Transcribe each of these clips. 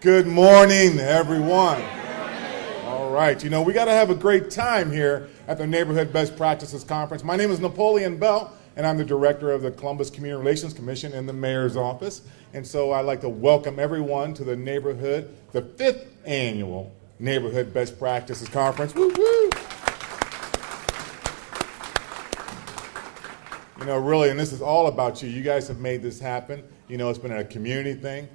Good morning, everyone. All right, we got to have a great time here at the Neighborhood Best Practices Conference. My name is Napoleon Bell, and I'm the director of the Columbus Community Relations Commission in the mayor's office. And so I'd like to welcome everyone to the neighborhood, the 5th annual Neighborhood Best Practices Conference. Woo woo! Really, and this is all about you. You guys have made this happen. It's been a community thing.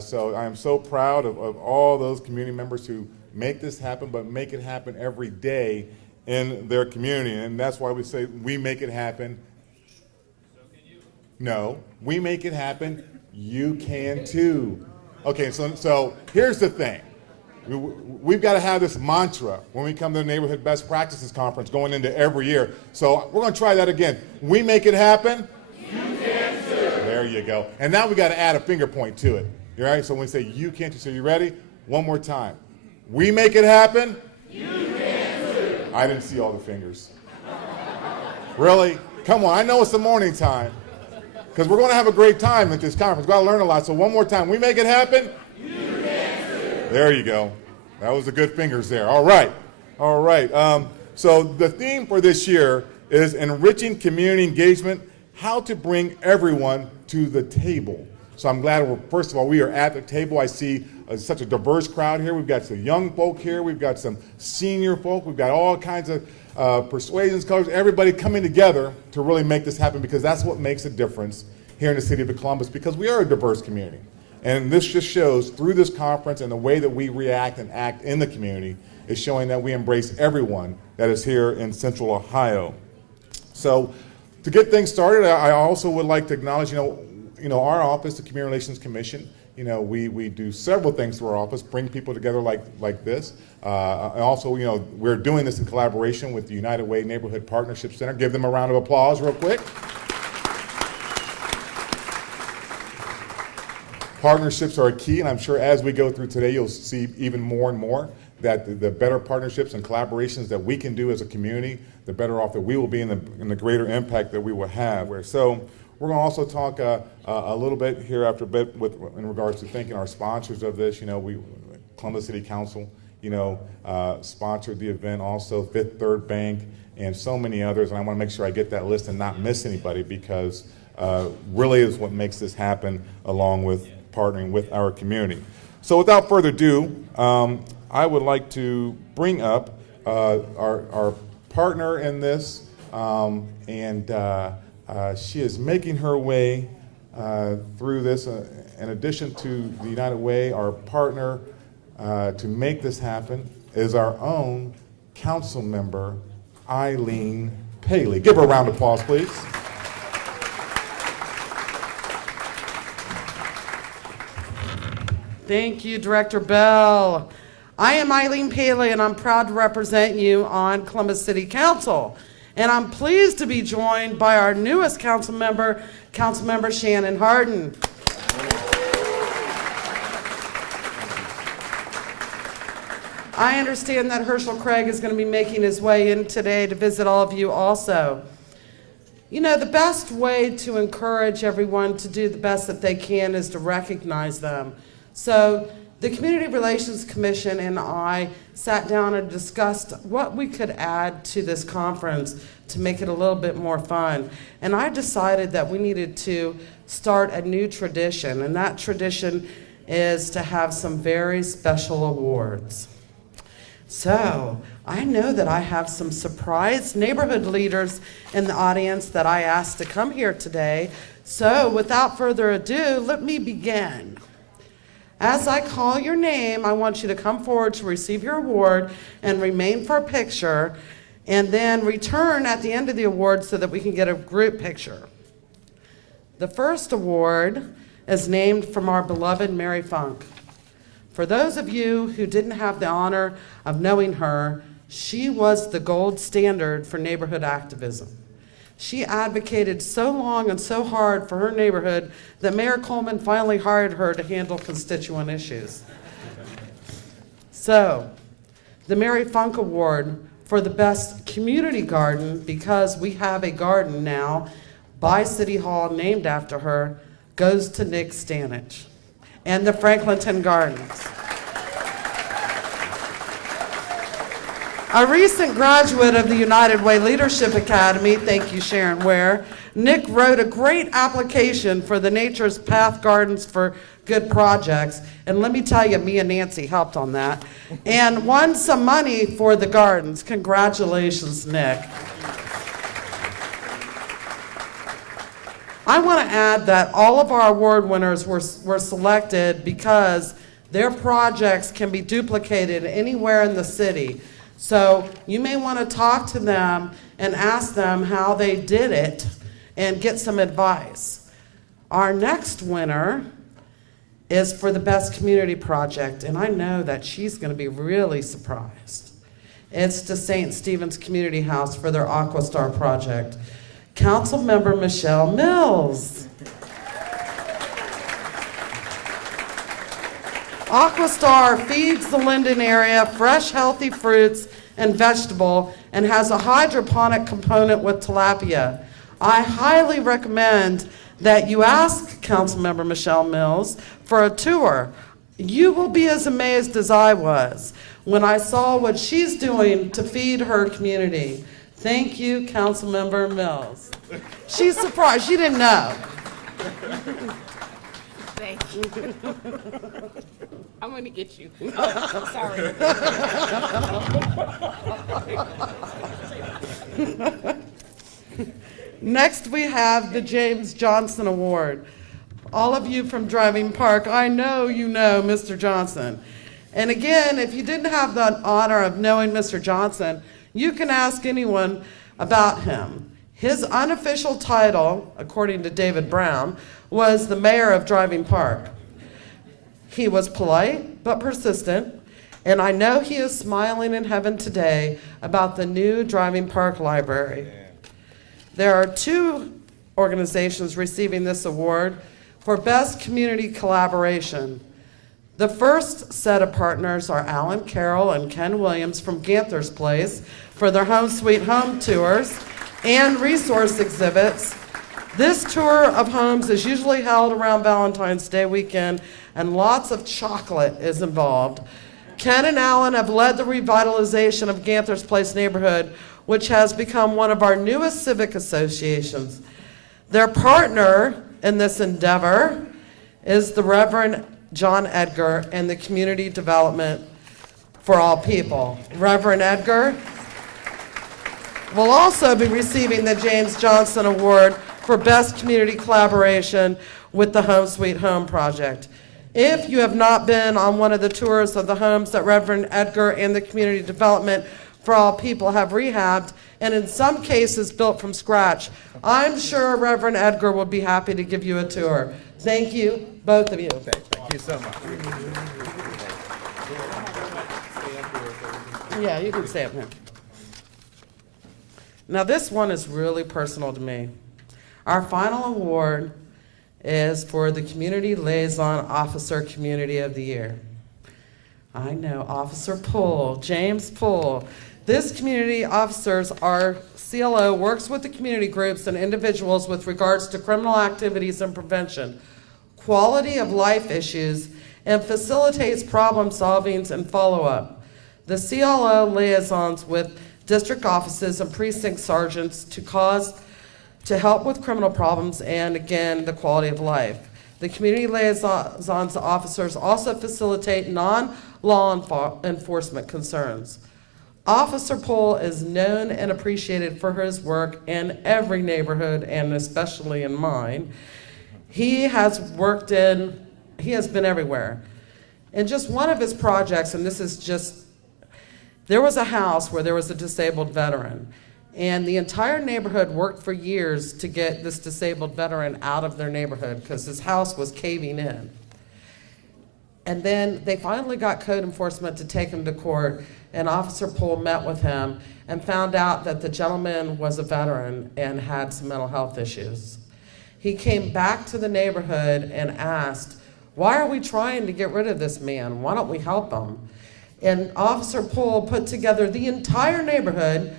So I am so proud of all those community members who make this happen, but make it happen every day in their community. And that's why we say we make it happen. So can you? No, we make it happen. You can too. Okay, so here's the thing. We've got to have this mantra when we come to the Neighborhood Best Practices Conference going into every year. So we're going to try that again. We make it happen. You can too. There you go. And now we got to add a finger point to it. All right? So when we say you can too, so you ready? One more time. We make it happen. You can too. I didn't see all the fingers. Really? Come on. I know it's the morning time because we're going to have a great time at this conference. We've got to learn a lot. So one more time. We make it happen. There you go. That was the good fingers there. All right. All right. So the theme for this year is enriching community engagement, how to bring everyone to the table. So I'm glad, first of all, we are at the table. I see such a diverse crowd here. We've got some young folk here. We've got some senior folk. We've got all kinds of persuasions, colors, everybody coming together to really make this happen because that's what makes a difference here in the city of Columbus because we are a diverse community. And this just shows through this conference and the way that we react and act in the community is showing that we embrace everyone that is here in Central Ohio. So to get things started, I also would like to acknowledge, our office, the Community Relations Commission, we do several things through our office, bring people together like this. And also, we're doing this in collaboration with the United Way Neighborhood Partnership Center. Give them a round of applause real quick. Partnerships are key, and I'm sure as we go through today, you'll see even more and more that the better partnerships and collaborations that we can do as a community, the better off that we will be in the greater impact that we will have. So we're going to also talk a little bit here after a bit in regards to thanking our sponsors of this. Columbus City Council, sponsored the event, also Fifth Third Bank, and so many others. And I want to make sure I get that list and not miss anybody because really is what makes this happen along with partnering with our community. So without further ado, I would like to bring up our partner in this, and she is making her way through this. In addition to the United Way, our partner to make this happen is our own council member, Eileen Paley. Give her a round of applause, please. Thank you, Director Bell. I am Eileen Paley, and I'm proud to represent you on Columbus City Council. And I'm pleased to be joined by our newest council member, Councilmember Shannon Harden. I understand that Herschel Craig is going to be making his way in today to visit all of you also. The best way to encourage everyone to do the best that they can is to recognize them. So the Community Relations Commission and I sat down and discussed what we could add to this conference to make it a little bit more fun. And I decided that we needed to start a new tradition, and that tradition is to have some very special awards. So I know that I have some surprise neighborhood leaders in the audience that I asked to come here today. So without further ado, let me begin. As I call your name, I want you to come forward to receive your award and remain for a picture, and then return at the end of the award so that we can get a group picture. The first award is named from our beloved Mary Funk. For those of you who didn't have the honor of knowing her, she was the gold standard for neighborhood activism. She advocated so long and so hard for her neighborhood that Mayor Coleman finally hired her to handle constituent issues. So, the Mary Funk Award for the best community garden, because we have a garden now by City Hall named after her, goes to Nick Stanich. and the Franklinton Gardens. A recent graduate of the United Way Leadership Academy, thank you Sharon Ware, Nick wrote a great application for the Nature's Path Gardens for Good Projects, and let me tell you, me and Nancy helped on that, and won some money for the gardens. Congratulations, Nick. I want to add that all of our award winners were selected because their projects can be duplicated anywhere in the city. So you may want to talk to them and ask them how they did it and get some advice. Our next winner is for the best community project, and I know that she's going to be really surprised. It's to St. Stephen's Community House for their Aquastar project. Councilmember Michelle Mills. Aquastar feeds the Linden area fresh, healthy fruits and vegetable and has a hydroponic component with tilapia. I highly recommend that you ask Councilmember Michelle Mills for a tour. You will be as amazed as I was when I saw what she's doing to feed her community. Thank you, Councilmember Mills. She's surprised. She didn't know. Thank you. I'm going to get you. Sorry. Next, we have the James Johnson Award. All of you from Driving Park, I know you know Mr. Johnson. And again, if you didn't have the honor of knowing Mr. Johnson, you can ask anyone about him. His unofficial title, according to David Brown, was the mayor of Driving Park. He was polite but persistent, and I know he is smiling in heaven today about the new Driving Park Library. There are 2 organizations receiving this award for Best Community Collaboration. The first set of partners are Alan Carroll and Ken Williams from Ganther's Place for their Home Sweet Home tours and resource exhibits. This tour of homes is usually held around Valentine's Day weekend, and lots of chocolate is involved. Ken and Alan have led the revitalization of Ganther's Place neighborhood, which has become one of our newest civic associations. Their partner in this endeavor is the Reverend John Edgar and the Community Development for All People. Reverend Edgar will also be receiving the James Johnson Award for Best Community Collaboration with the Home Sweet Home Project. If you have not been on one of the tours of the homes that Reverend Edgar and the Community Development for All People have rehabbed, and in some cases built from scratch, I'm sure Reverend Edgar will be happy to give you a tour. Thank you, both of you. Thank you so much. Yeah, you can stay up here. Now this one is really personal to me. Our final award is for the Community Liaison Officer Community of the Year. I know, Officer Poole, James Poole. This community officers, our CLO, works with the community groups and individuals with regards to criminal activities and prevention, quality of life issues, and facilitates problem solving and follow-up. The CLO liaisons with district offices and precinct sergeants to help with criminal problems and, again, the quality of life. The community liaisons officers also facilitate non-law enforcement concerns. Officer Poole is known and appreciated for his work in every neighborhood and especially in mine. He has been everywhere. And just one of his projects, and this is just, there was a house where there was a disabled veteran, and the entire neighborhood worked for years to get this disabled veteran out of their neighborhood because his house was caving in. And then they finally got code enforcement to take him to court, and Officer Poole met with him and found out that the gentleman was a veteran and had some mental health issues. He came back to the neighborhood and asked, why are we trying to get rid of this man? Why don't we help him? And Officer Poole put together the entire neighborhood,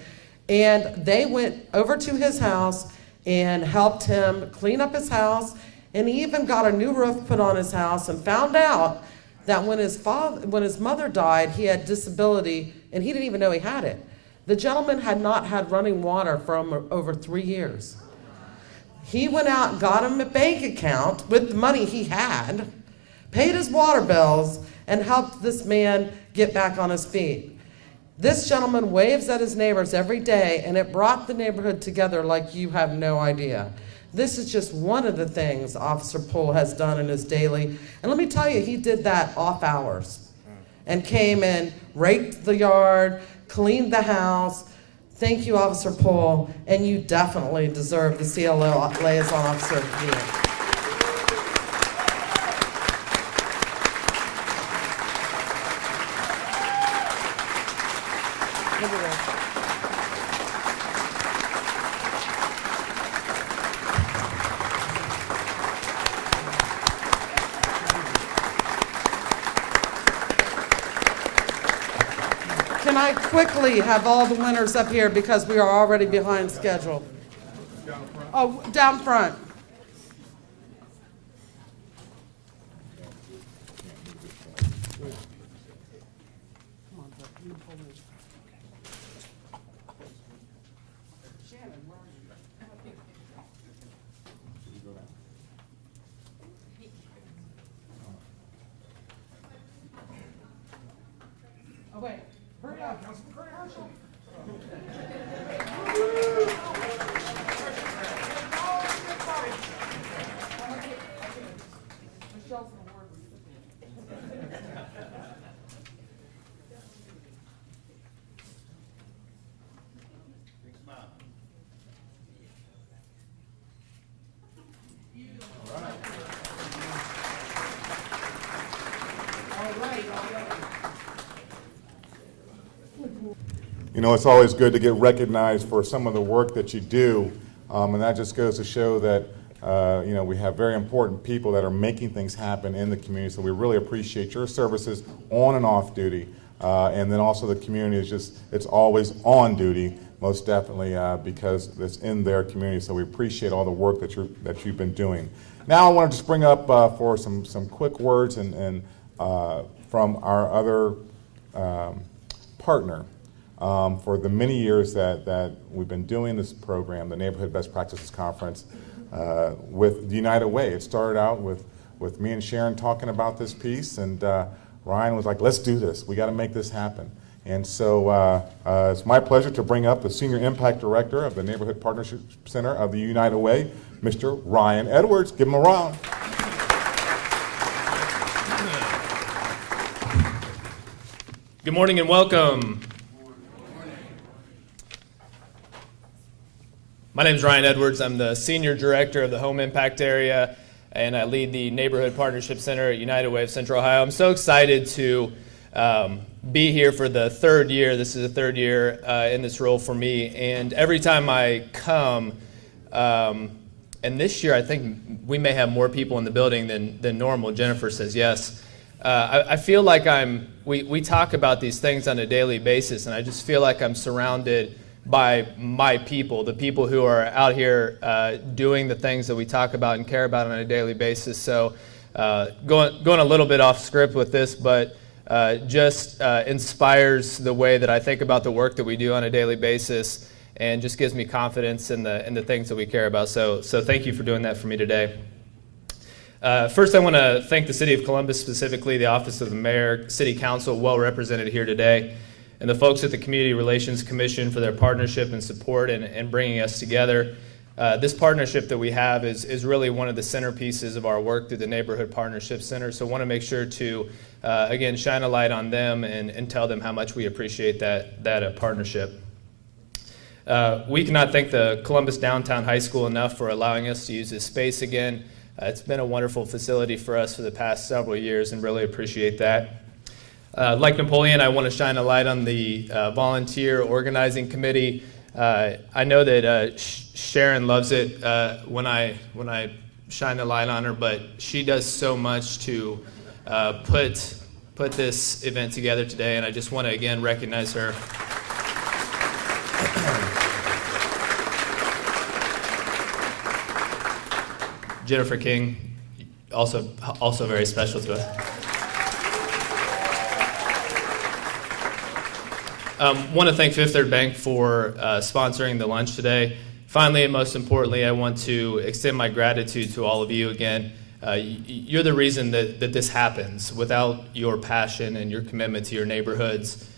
and they went over to his house and helped him clean up his house And he even got a new roof put on his house and found out that when his mother died, he had disability, and he didn't even know he had it. The gentleman had not had running water for over 3 years. He went out and got him a bank account with the money he had, paid his water bills, and helped this man get back on his feet. This gentleman waves at his neighbors every day, and it brought the neighborhood together like you have no idea. This is just one of the things Officer Poole has done in his daily. And let me tell you, he did that off hours and came in, raked the yard, cleaned the house. Thank you, Officer Poole, and you definitely deserve the CLO Liaison Officer of the Year. Can I quickly have all the winners up here because we are already behind schedule? Oh, down front. Oh, wait. Hurry up. You know, it's always good to get recognized for some of the work that you do, and that just goes to show that, you know, we have very important people that are making things happen in the community, so we really appreciate your services on and off duty, and then also the community is just, it's always on duty, most definitely, because it's in their community, so we appreciate all the work that you've been doing. Now I want to just bring up for some quick words and from our other partner. For the many years that we've been doing this program, the Neighborhood Best Practices Conference, with the United Way. It started out with me and Sharon talking about this piece, and Ryan was like, let's do this. We got to make this happen. And so it's my pleasure to bring up the Senior Impact Director of the Neighborhood Partnership Center of the United Way, Mr. Ryan Edwards. Give him a round. Good morning and welcome. My name is Ryan Edwards. I'm the Senior Director of the Home Impact Area, and I lead the Neighborhood Partnership Center at United Way of Central Ohio. I'm so excited to be here for the third year. This is the third year in this role for me, and every time I come, and this year I think we may have more people in the building than normal. Jennifer says yes. I feel like we talk about these things on a daily basis, and I just feel like I'm surrounded by my people, the people who are out here doing the things that we talk about and care about on a daily basis. So going a little bit off script with this, but just inspires the way that I think about the work that we do on a daily basis, and just gives me confidence in the things that we care about. So thank you for doing that for me today. First, I want to thank the City of Columbus, specifically the Office of the Mayor, City Council, well represented here today, and the folks at the Community Relations Commission for their partnership and support and bringing us together. This partnership that we have is really one of the centerpieces of our work through the Neighborhood Partnership Center, so I want to make sure to, again, shine a light on them and tell them how much we appreciate that partnership. We cannot thank the Columbus Downtown High School enough for allowing us to use this space again. It's been a wonderful facility for us for the past several years, and really appreciate that. Like Napoleon, I want to shine a light on the volunteer organizing committee. I know that Sharon loves it when I shine the light on her, but she does so much to put this event together today, and I just want to again recognize her. Jennifer King, also very special to us. Want to thank Fifth Third Bank for sponsoring the lunch today. Finally, and most importantly, I want to extend my gratitude to all of you again. You're the reason that this happens. Without your passion and your commitment to your neighborhoods,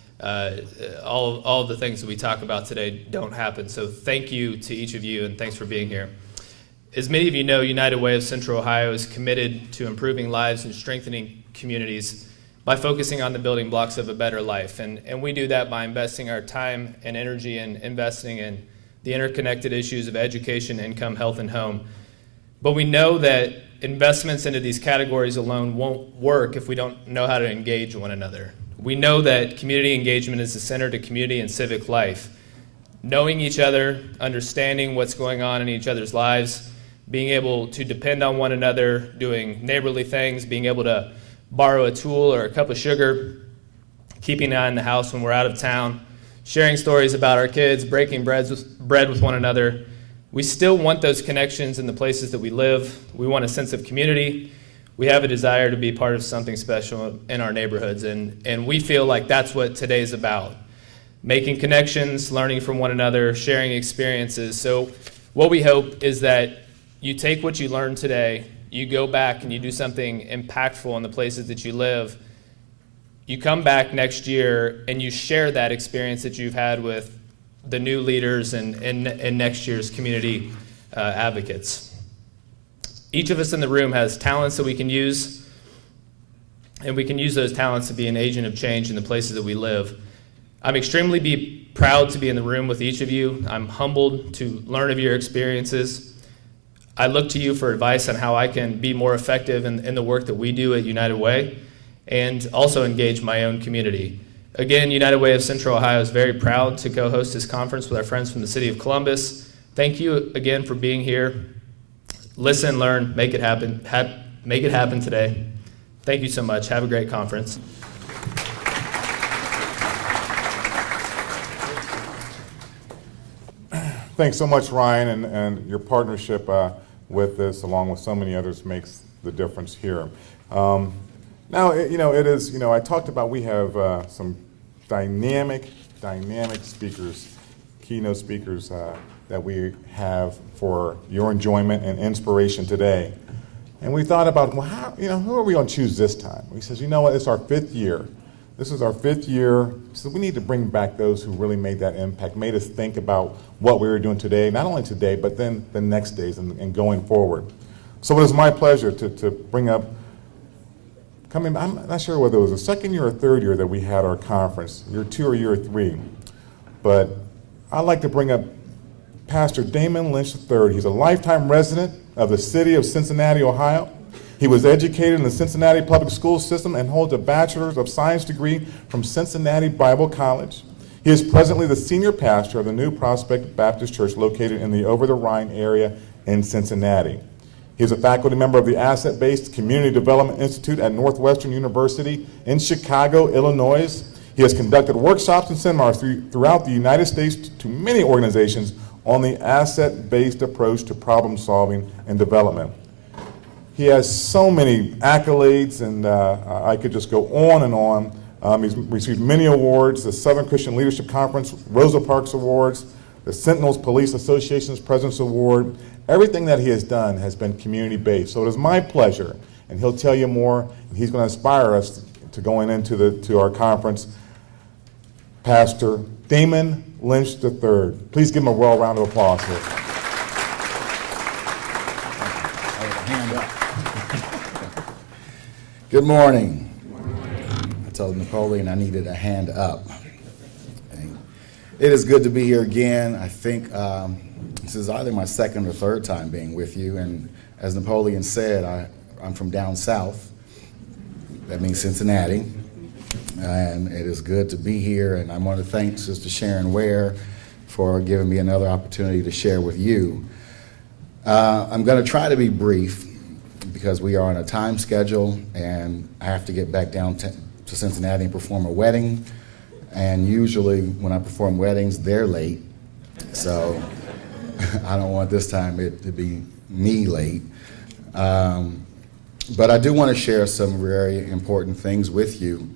all of the things that we talk about today don't happen. So thank you to each of you, and thanks for being here. As many of you know, United Way of Central Ohio is committed to improving lives and strengthening communities by focusing on the building blocks of a better life. And we do that by investing our time and energy and investing in the interconnected issues of education, income, health, and home. But we know that investments into these categories alone won't work if we don't know how to engage one another. We know that community engagement is the center to community and civic life. Knowing each other, understanding what's going on in each other's lives, being able to depend on one another, doing neighborly things, being able to borrow a tool or a cup of sugar, keeping an eye on the house when we're out of town, sharing stories about our kids, breaking bread with one another. We still want those connections in the places that we live. We want a sense of community. We have a desire to be part of something special in our neighborhoods, and we feel like that's what today is about. Making connections, learning from one another, sharing experiences. So what we hope is that you take what you learned today, you go back and you do something impactful in the places that you live. You come back next year and you share that experience that you've had with the new leaders and next year's community advocates. Each of us in the room has talents that we can use, and we can use those talents to be an agent of change in the places that we live. I'm extremely proud to be in the room with each of you. I'm humbled to learn of your experiences. I look to you for advice on how I can be more effective in the work that we do at United Way, and also engage my own community. Again, United Way of Central Ohio is very proud to co-host this conference with our friends from the city of Columbus. Thank you again for being here. Listen, learn, make it happen. Make it happen today. Thank you so much. Have a great conference. Thanks so much, Ryan, and your partnership with this, along with so many others, makes the difference here. Now, I talked about we have some dynamic speakers, keynote speakers that we have for your enjoyment and inspiration today. And we thought about, well, who are we going to choose this time? We says, you know what, it's our 5th year. This is our 5th year, so we need to bring back those who really made that impact, made us think about what we were doing today, not only today, but then the next days and going forward. So it is my pleasure to bring up, I'm not sure whether it was the 2nd year or 3rd year that we had our conference, year 2 or year 3, but I'd like to bring up Pastor Damon Lynch III. He's a lifetime resident of the city of Cincinnati, Ohio. He was educated in the Cincinnati public school system and holds a Bachelor's of Science degree from Cincinnati Bible College. He is presently the senior pastor of the New Prospect Baptist Church located in the Over-the-Rhine area in Cincinnati. He is a faculty member of the Asset-Based Community Development Institute at Northwestern University in Chicago, Illinois. He has conducted workshops and seminars throughout the United States to many organizations on the asset-based approach to problem solving and development. He has so many accolades, and I could just go on and on. He's received many awards, the Southern Christian Leadership Conference, Rosa Parks Awards, the Sentinels Police Association's President's Award. Everything that he has done has been community-based. So it is my pleasure, and he'll tell you more, and he's going to inspire us to going into our conference, Pastor Damon Lynch III. Please give him a well round of applause here. Good morning. I told Napoleon I needed a hand up. It is good to be here again. I think this is either my 2nd or 3rd time being with you, and as Napoleon said, I'm from down south. That means Cincinnati, and it is good to be here, and I want to thank Sister Sharon Ware for giving me another opportunity to share with you. I'm going to try to be brief, because we are on a time schedule and I have to get back down to Cincinnati and perform a wedding. And usually when I perform weddings, they're late. So I don't want this time it to be me late. But I do want to share some very important things with you.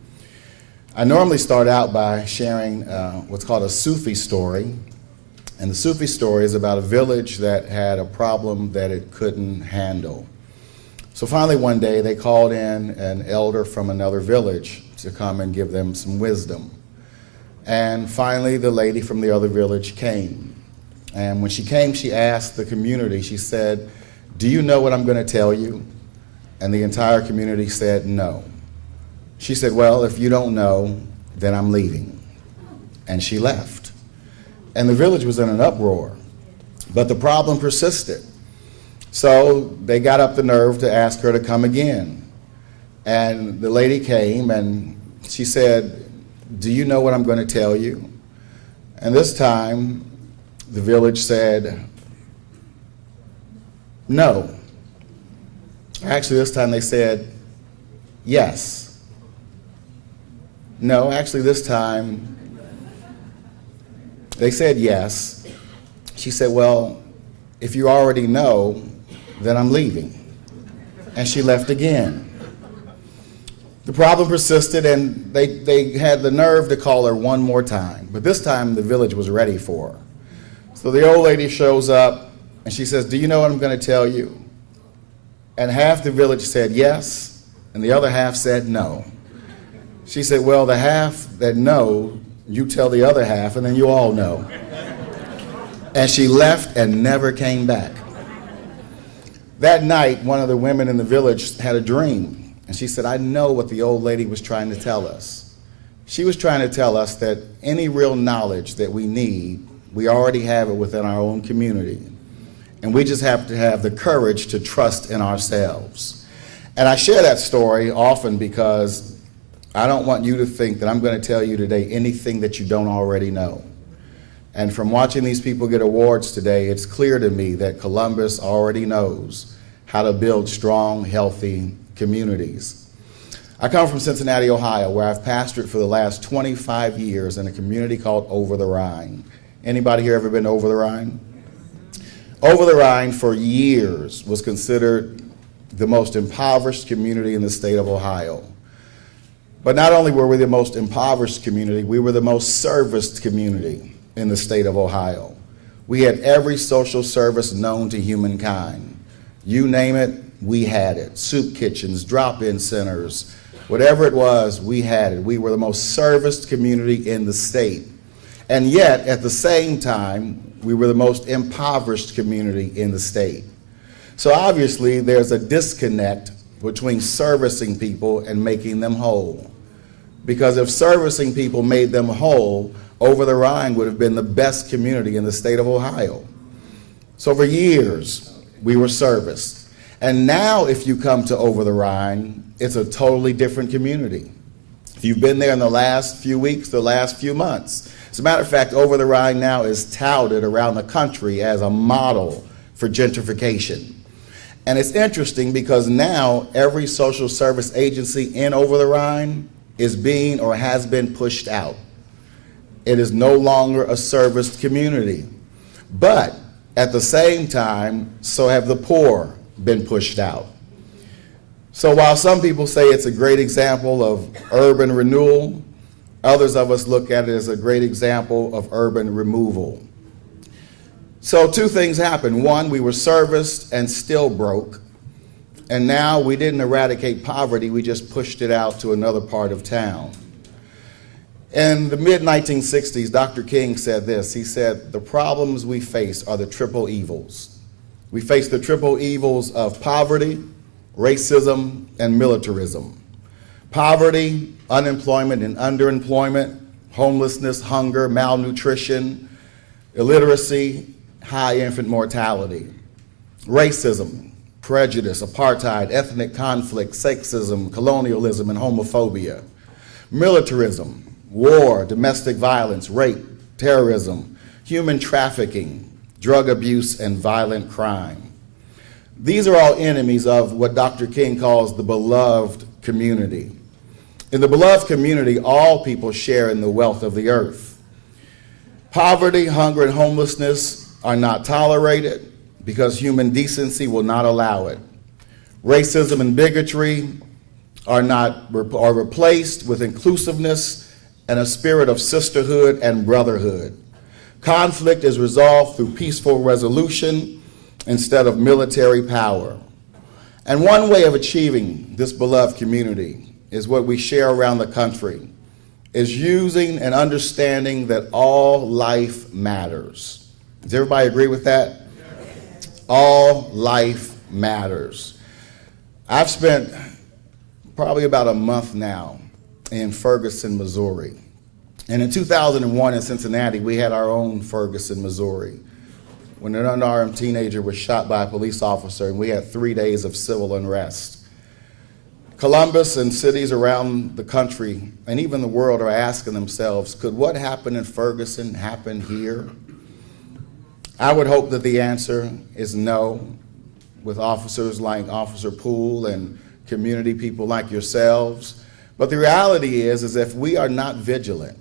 I normally start out by sharing what's called a Sufi story. And the Sufi story is about a village that had a problem that it couldn't handle. So finally one day they called in an elder from another village to come and give them some wisdom. And finally the lady from the other village came. And when she came, she asked the community, she said, "Do you know what I'm going to tell you?" And the entire community said no. She said, "Well, if you don't know, then I'm leaving." And she left. And the village was in an uproar, but the problem persisted. So they got up the nerve to ask her to come again. And the lady came and she said, "Do you know what I'm going to tell you?" And this time, the village said, "No." Actually, this time they said, "Yes." No, actually this time, they said yes. She said, "Well, if you already know, then I'm leaving." And she left again. The problem persisted, and they had the nerve to call her one more time. But this time, the village was ready for her. So the old lady shows up, and she says, "Do you know what I'm going to tell you?" And half the village said yes, and the other half said no. She said, "Well, the half that know, you tell the other half, and then you all know." And she left and never came back. That night, one of the women in the village had a dream. And she said, "I know what the old lady was trying to tell us. She was trying to tell us that any real knowledge that we need, we already have it within our own community. And we just have to have the courage to trust in ourselves." And I share that story often because I don't want you to think that I'm going to tell you today anything that you don't already know. And from watching these people get awards today, it's clear to me that Columbus already knows how to build strong, healthy communities. I come from Cincinnati, Ohio, where I've pastored for the last 25 years in a community called Over the Rhine. Anybody here ever been to Over the Rhine? Over the Rhine for years was considered the most impoverished community in the state of Ohio. But not only were we the most impoverished community, we were the most serviced community in the state of Ohio. We had every social service known to humankind. You name it, we had it. Soup kitchens, drop-in centers, whatever it was, we had it. We were the most serviced community in the state. And yet, at the same time, we were the most impoverished community in the state. So obviously, there's a disconnect between servicing people and making them whole. Because if servicing people made them whole, Over the Rhine would have been the best community in the state of Ohio. So for years, we were serviced. And now if you come to Over the Rhine, it's a totally different community. If you've been there in the last few weeks, the last few months. As a matter of fact, Over the Rhine now is touted around the country as a model for gentrification. And it's interesting because now every social service agency in Over the Rhine is being or has been pushed out. It is no longer a serviced community. But at the same time, so have the poor been pushed out. So while some people say it's a great example of urban renewal, others of us look at it as a great example of urban removal. So two things happened. One, we were serviced and still broke. And now we didn't eradicate poverty, we just pushed it out to another part of town. In the mid-1960s, Dr. King said this. He said, "The problems we face are the triple evils. We face the triple evils of poverty, racism, and militarism. Poverty, unemployment and underemployment, homelessness, hunger, malnutrition, illiteracy, high infant mortality. Racism, prejudice, apartheid, ethnic conflict, sexism, colonialism, and homophobia. Militarism, war, domestic violence, rape, terrorism, human trafficking, drug abuse, and violent crime. These are all enemies of what Dr. King calls the beloved community. In the beloved community, all people share in the wealth of the earth. Poverty, hunger, and homelessness are not tolerated because human decency will not allow it. Racism and bigotry are replaced with inclusiveness and a spirit of sisterhood and brotherhood. Conflict is resolved through peaceful resolution instead of military power. And one way of achieving this beloved community is what we share around the country, is using and understanding that all life matters. Does everybody agree with that? Yes. All life matters. I've spent probably about a month now in Ferguson, Missouri. And in 2001 in Cincinnati, we had our own Ferguson, Missouri, when an unarmed teenager was shot by a police officer, and we had 3 days of civil unrest. Columbus and cities around the country and even the world are asking themselves, could what happened in Ferguson happen here? I would hope that the answer is no, with officers like Officer Poole and community people like yourselves. But the reality is if we are not vigilant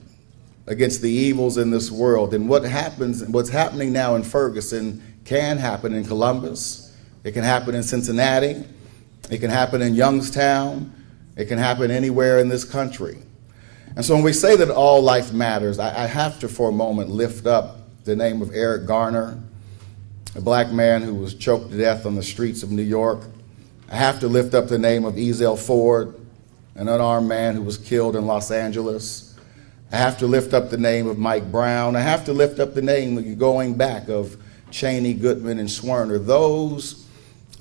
against the evils in this world, then what's happening now in Ferguson can happen in Columbus, it can happen in Cincinnati, it can happen in Youngstown, it can happen anywhere in this country. And so when we say that all life matters, I have to for a moment lift up the name of Eric Garner, a black man who was choked to death on the streets of New York. I have to lift up the name of Ezell Ford, an unarmed man who was killed in Los Angeles. I have to lift up the name of Mike Brown. I have to lift up the name, going back, of Cheney, Goodman, and Swerner, those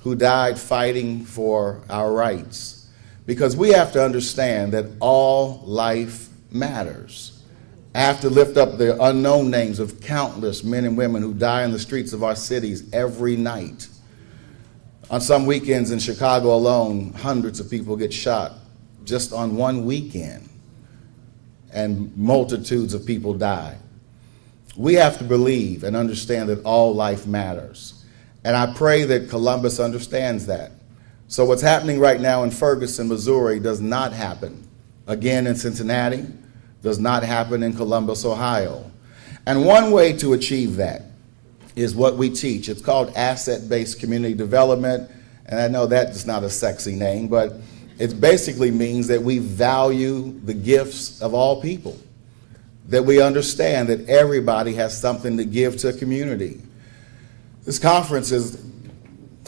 who died fighting for our rights. Because we have to understand that all life matters. I have to lift up the unknown names of countless men and women who die in the streets of our cities every night. On some weekends in Chicago alone, hundreds of people get shot just on one weekend, and multitudes of people die. We have to believe and understand that all life matters. And I pray that Columbus understands that. So what's happening right now in Ferguson, Missouri does not happen again in Cincinnati, does not happen in Columbus, Ohio. And one way to achieve that is what we teach. It's called asset-based community development. And I know that's not a sexy name, but it basically means that we value the gifts of all people, that we understand that everybody has something to give to a community. This conference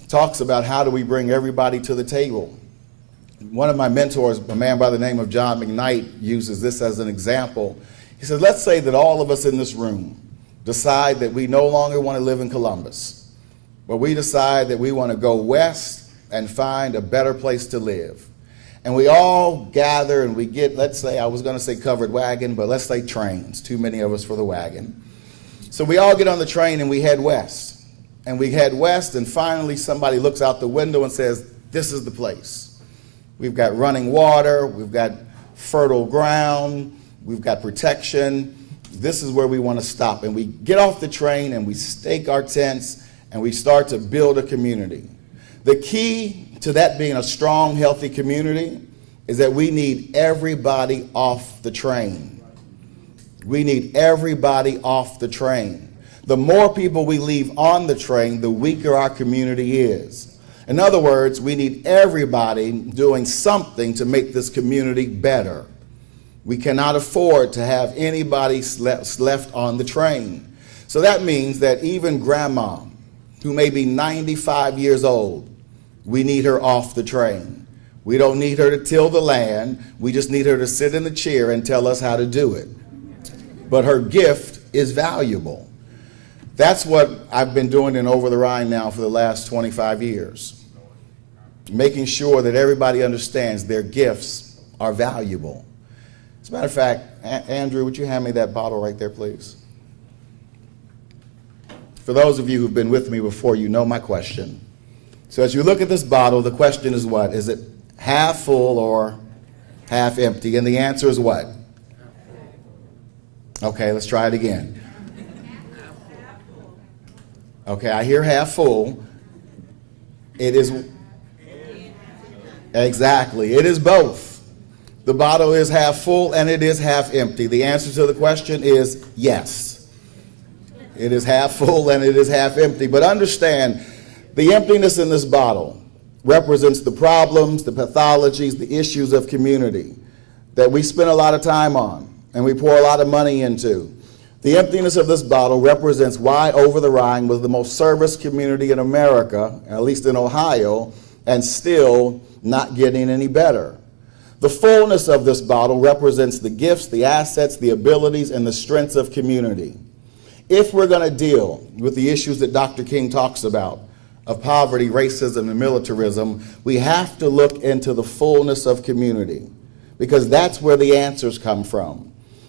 talks about how do we bring everybody to the table. One of my mentors, a man by the name of John McKnight, uses this as an example. He says, let's say that all of us in this room decide that we no longer want to live in Columbus, but we decide that we want to go west and find a better place to live. And we all gather and we get, let's say, I was going to say covered wagon, but let's say trains, too many of us for the wagon. So we all get on the train and we head west. And we head west, and finally somebody looks out the window and says, this is the place. We've got running water, we've got fertile ground, we've got protection. This is where we want to stop. And we get off the train and we stake our tents and we start to build a community. The key to that being a strong, healthy community is that we need everybody off the train. We need everybody off the train. The more people we leave on the train, the weaker our community is. In other words, we need everybody doing something to make this community better. We cannot afford to have anybody left on the train. So that means that even grandma, who may be 95 years old, we need her off the train. We don't need her to till the land. We just need her to sit in the chair and tell us how to do it. But her gift is valuable. That's what I've been doing in Over the Rhine now for the last 25 years. Making sure that everybody understands their gifts are valuable. As a matter of fact, Andrew, would you hand me that bottle right there, please? For those of you who've been with me before, you know my question. So as you look at this bottle, the question is what? Is it half full or half empty? And the answer is what? Okay, let's try it again. Okay, I hear half full. It is, exactly, it is both. The bottle is half full and it is half empty. The answer to the question is yes. It is half full and it is half empty. But understand, the emptiness in this bottle represents the problems, the pathologies, the issues of community that we spend a lot of time on and we pour a lot of money into. The emptiness of this bottle represents why Over the Rhine was the most service community in America, at least in Ohio, and still not getting any better. The fullness of this bottle represents the gifts, the assets, the abilities, and the strengths of community. If we're going to deal with the issues that Dr. King talks about, of poverty, racism, and militarism, we have to look into the fullness of community, because that's where the answers come from.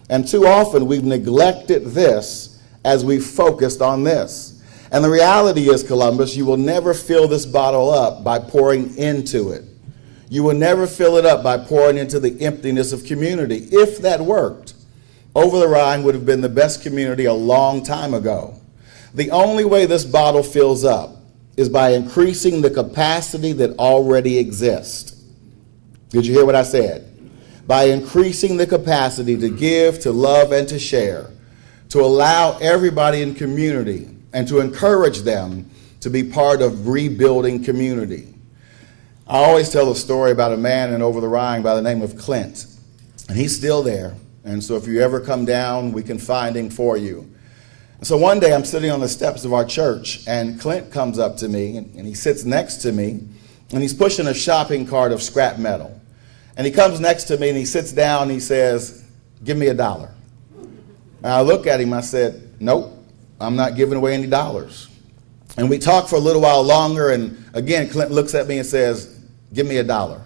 And too often we've neglected this as we've focused on this. And the reality is, Columbus, you will never fill this bottle up by pouring into it. You will never fill it up by pouring into the emptiness of community. If that worked, Over the Rhine would have been the best community a long time ago. The only way this bottle fills up is by increasing the capacity that already exists. Did you hear what I said? By increasing the capacity to give, to love, and to share, to allow everybody in community and to encourage them to be part of rebuilding community. I always tell a story about a man in Over the Rhine by the name of Clint, and he's still there. And so if you ever come down, we can find him for you. So one day I'm sitting on the steps of our church, and Clint comes up to me, and he sits next to me, and he's pushing a shopping cart of scrap metal. And he comes next to me, and he sits down, and he says, "Give me $1." And I look at him, I said, "Nope, I'm not giving away any dollars." And we talk for a little while longer, and again, Clint looks at me and says, "Give me $1."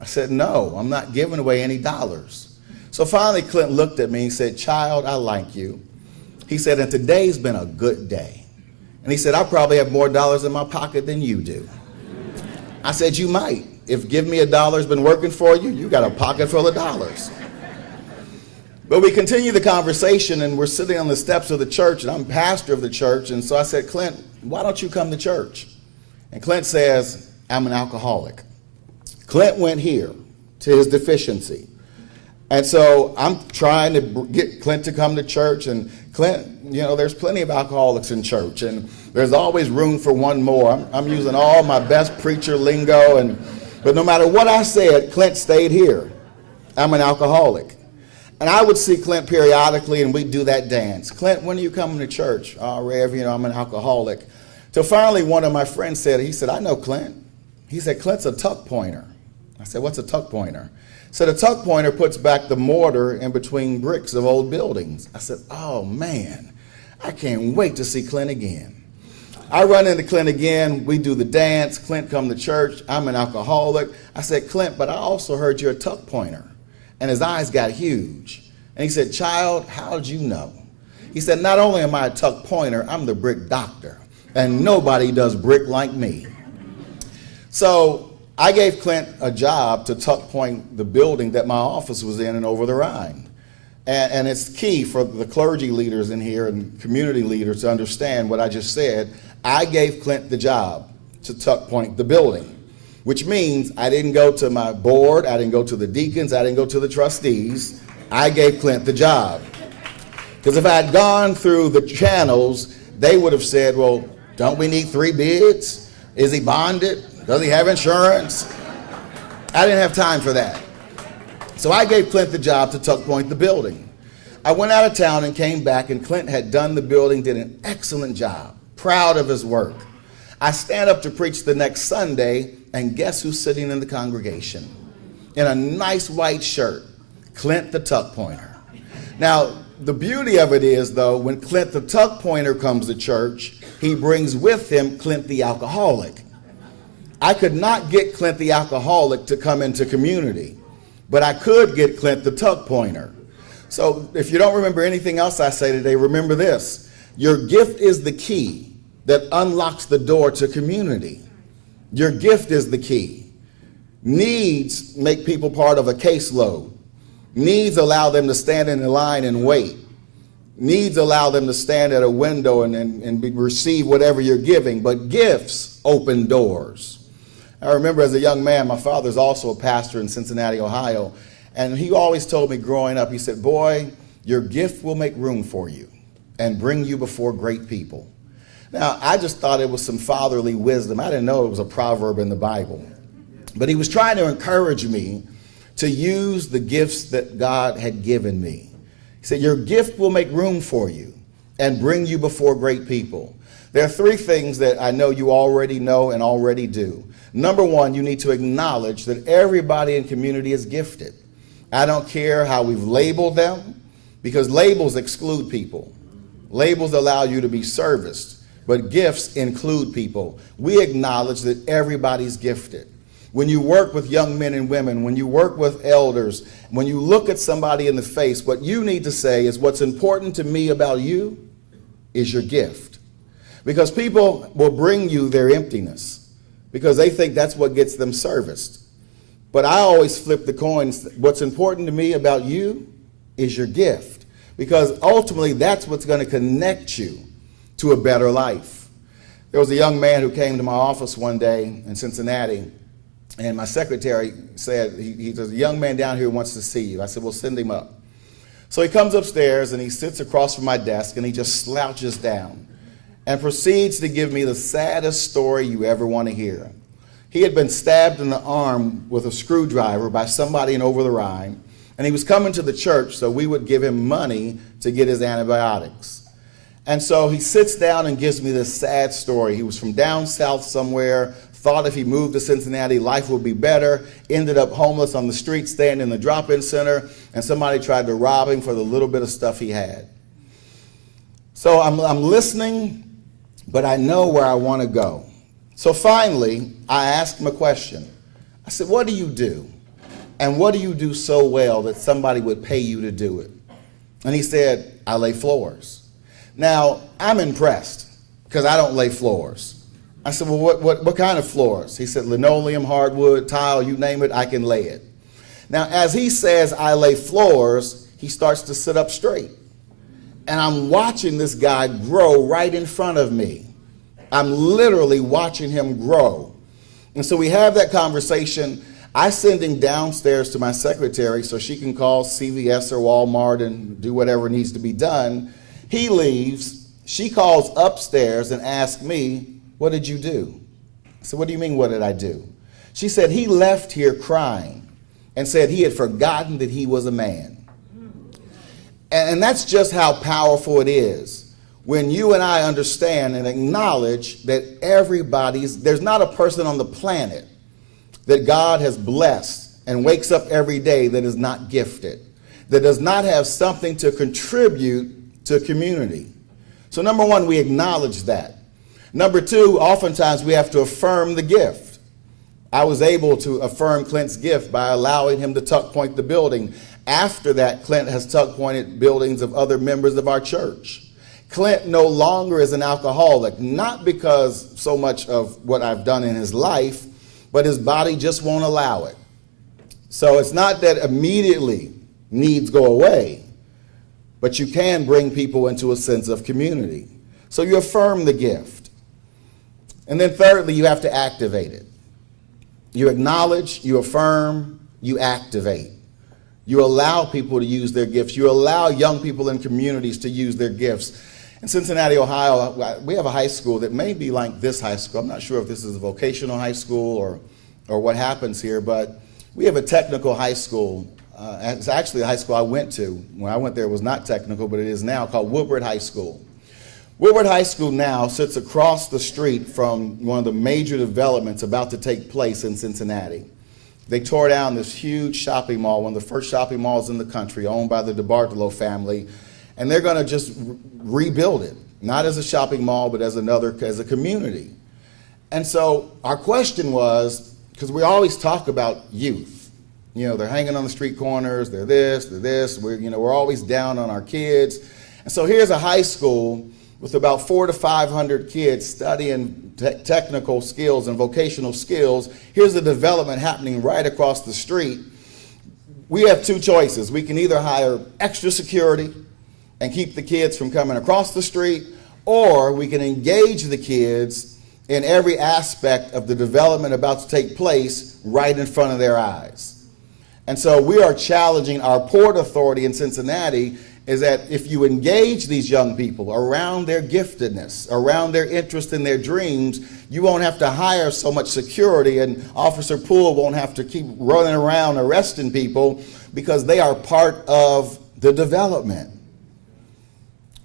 I said, "No, I'm not giving away any dollars." So finally, Clint looked at me and said, "Child, I like you." He said, "And today's been a good day." And he said, "I probably have more dollars in my pocket than you do." I said, "You might. If Give Me $1's been working for you, you got a pocket full of dollars." But we continue the conversation, and we're sitting on the steps of the church, and I'm pastor of the church. And so I said, "Clint, why don't you come to church?" And Clint says, "I'm an alcoholic." Clint went here to his deficiency. And so I'm trying to get Clint to come to church, and Clint, you know, there's plenty of alcoholics in church, and there's always room for one more. I'm using all my best preacher lingo, but no matter what I said, Clint stayed here. I'm an alcoholic. And I would see Clint periodically, and we'd do that dance. "Clint, when are you coming to church?" "Oh, Rev, you know, I'm an alcoholic." Till finally one of my friends said, "I know Clint." He said, "Clint's a tuck pointer." I said, "What's a tuck pointer?" So the tuck pointer puts back the mortar in between bricks of old buildings. I said, "Oh man, I can't wait to see Clint again." I run into Clint again. We do the dance. Clint come to church. I'm an alcoholic. I said, "Clint, but I also heard you're a tuck pointer." And his eyes got huge. And he said, "Child, how did you know?" He said, "Not only am I a tuck pointer, I'm the brick doctor. And nobody does brick like me." So I gave Clint a job to tuck point the building that my office was in Over the Rhine. And it's key for the clergy leaders in here and community leaders to understand what I just said. I gave Clint the job to tuck point the building, which means I didn't go to my board, I didn't go to the deacons, I didn't go to the trustees. I gave Clint the job. Because if I had gone through the channels, they would have said, "Well, don't we need 3 bids? Is he bonded? Does he have insurance?" I didn't have time for that. So I gave Clint the job to tuck point the building. I went out of town and came back, and Clint had done the building, did an excellent job, proud of his work. I stand up to preach the next Sunday, and guess who's sitting in the congregation? In a nice white shirt, Clint the tuck pointer. Now, the beauty of it is, though, when Clint the tuck pointer comes to church, he brings with him Clint the alcoholic. I could not get Clint the alcoholic to come into community, but I could get Clint the tuck pointer. So if you don't remember anything else I say today, remember this. Your gift is the key that unlocks the door to community. Your gift is the key. Needs make people part of a caseload. Needs allow them to stand in the line and wait. Needs allow them to stand at a window and receive whatever you're giving, but gifts open doors. I remember as a young man, my father's also a pastor in Cincinnati, Ohio, and he always told me growing up, he said, "Boy, your gift will make room for you and bring you before great people." Now, I just thought it was some fatherly wisdom. I didn't know it was a proverb in the Bible. But he was trying to encourage me to use the gifts that God had given me. He said, your gift will make room for you and bring you before great people. There are three things that I know you already know and already do. Number one, you need to acknowledge that everybody in community is gifted. I don't care how we've labeled them, because labels exclude people. Labels allow you to be serviced, but gifts include people. We acknowledge that everybody's gifted. When you work with young men and women, when you work with elders, when you look at somebody in the face, what you need to say is, what's important to me about you is your gift. Because people will bring you their emptiness because they think that's what gets them serviced. But I always flip the coin. What's important to me about you is your gift, because ultimately that's what's going to connect you to a better life. There was a young man who came to my office one day in Cincinnati, and my secretary said, there's a young man down here who wants to see you. I said, well, send him up. So he comes upstairs and he sits across from my desk and he just slouches down and proceeds to give me the saddest story you ever want to hear. He had been stabbed in the arm with a screwdriver by somebody in Over the Rhine, and he was coming to the church so we would give him money to get his antibiotics. And so he sits down and gives me this sad story. He was from down south somewhere, thought if he moved to Cincinnati, life would be better, ended up homeless on the street, staying in the drop-in center, and somebody tried to rob him for the little bit of stuff he had. So I'm listening, but I know where I want to go. So finally, I asked him a question. I said, what do you do? And what do you do so well that somebody would pay you to do it? And he said, I lay floors. Now, I'm impressed because I don't lay floors. I said, well, what kind of floors? He said, linoleum, hardwood, tile, you name it, I can lay it. Now, as he says, I lay floors, he starts to sit up straight. And I'm watching this guy grow right in front of me. I'm literally watching him grow. And so we have that conversation. I send him downstairs to my secretary so she can call CVS or Walmart and do whatever needs to be done. He leaves. She calls upstairs and asks me, what did you do? I said, what do you mean, what did I do? She said, he left here crying and said he had forgotten that he was a man. And that's just how powerful it is. When you and I understand and acknowledge that there's not a person on the planet that God has blessed and wakes up every day that is not gifted, that does not have something to contribute to a community. So number one, we acknowledge that. Number two, oftentimes we have to affirm the gift. I was able to affirm Clint's gift by allowing him to tuck point the building. After that, Clint has tuck pointed buildings of other members of our church. Clint no longer is an alcoholic, not because so much of what I've done in his life, but his body just won't allow it. So it's not that immediately needs go away, but you can bring people into a sense of community. So you affirm the gift. And then thirdly, you have to activate it. You acknowledge, you affirm, you activate. You allow people to use their gifts. You allow young people in communities to use their gifts. In Cincinnati, Ohio, we have a high school that may be like this high school. I'm not sure if this is a vocational high school or what happens here, but we have a technical high school. It's actually the high school I went to. When I went there, it was not technical, but it is now, called Woodward High School. Woodward High School now sits across the street from one of the major developments about to take place in Cincinnati. They tore down this huge shopping mall, one of the first shopping malls in the country, owned by the DeBartolo family, and they're going to just rebuild it, not as a shopping mall, but as a community. And so our question was, because we always talk about youth, they're hanging on the street corners, they're this, we're always down on our kids. And so here's a high school with about 400 to 500 kids studying technical skills and vocational skills. Here's the development happening right across the street. We have two choices. We can either hire extra security and keep the kids from coming across the street, or we can engage the kids in every aspect of the development about to take place right in front of their eyes. And so we are challenging our Port Authority in Cincinnati is that if you engage these young people around their giftedness, around their interest in their dreams, you won't have to hire so much security, and Officer Poole won't have to keep running around arresting people because they are part of the development.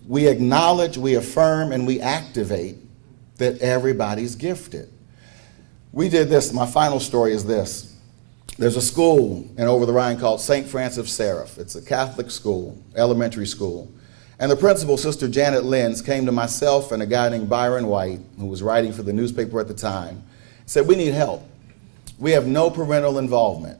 We acknowledge, we affirm, and we activate that everybody's gifted. We did this. My final story is this. There's a school in Over the Rhine called St. Francis of Seraph. It's a Catholic school, elementary school. And the principal, Sister Janet Lynch, came to myself and a guy named Byron White, who was writing for the newspaper at the time, said, we need help. We have no parental involvement.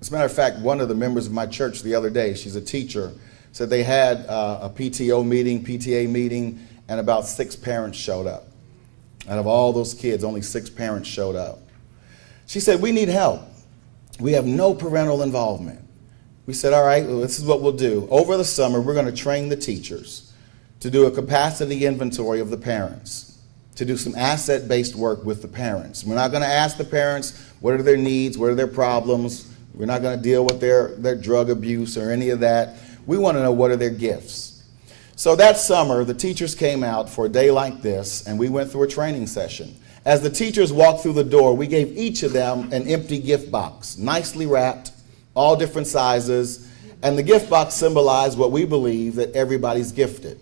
As a matter of fact, one of the members of my church the other day, she's a teacher, said they had a PTA meeting, and about 6 parents showed up. Out of all those kids, only 6 parents showed up. She said, we need help. We have no parental involvement. We said, all right, well, this is what we'll do. Over the summer, we're going to train the teachers to do a capacity inventory of the parents, to do some asset-based work with the parents. We're not going to ask the parents what are their needs, what are their problems. We're not going to deal with their drug abuse or any of that. We want to know what are their gifts. So that summer, the teachers came out for a day like this, and we went through a training session. As the teachers walked through the door, we gave each of them an empty gift box, nicely wrapped, all different sizes, and the gift box symbolized what we believe that everybody's gifted.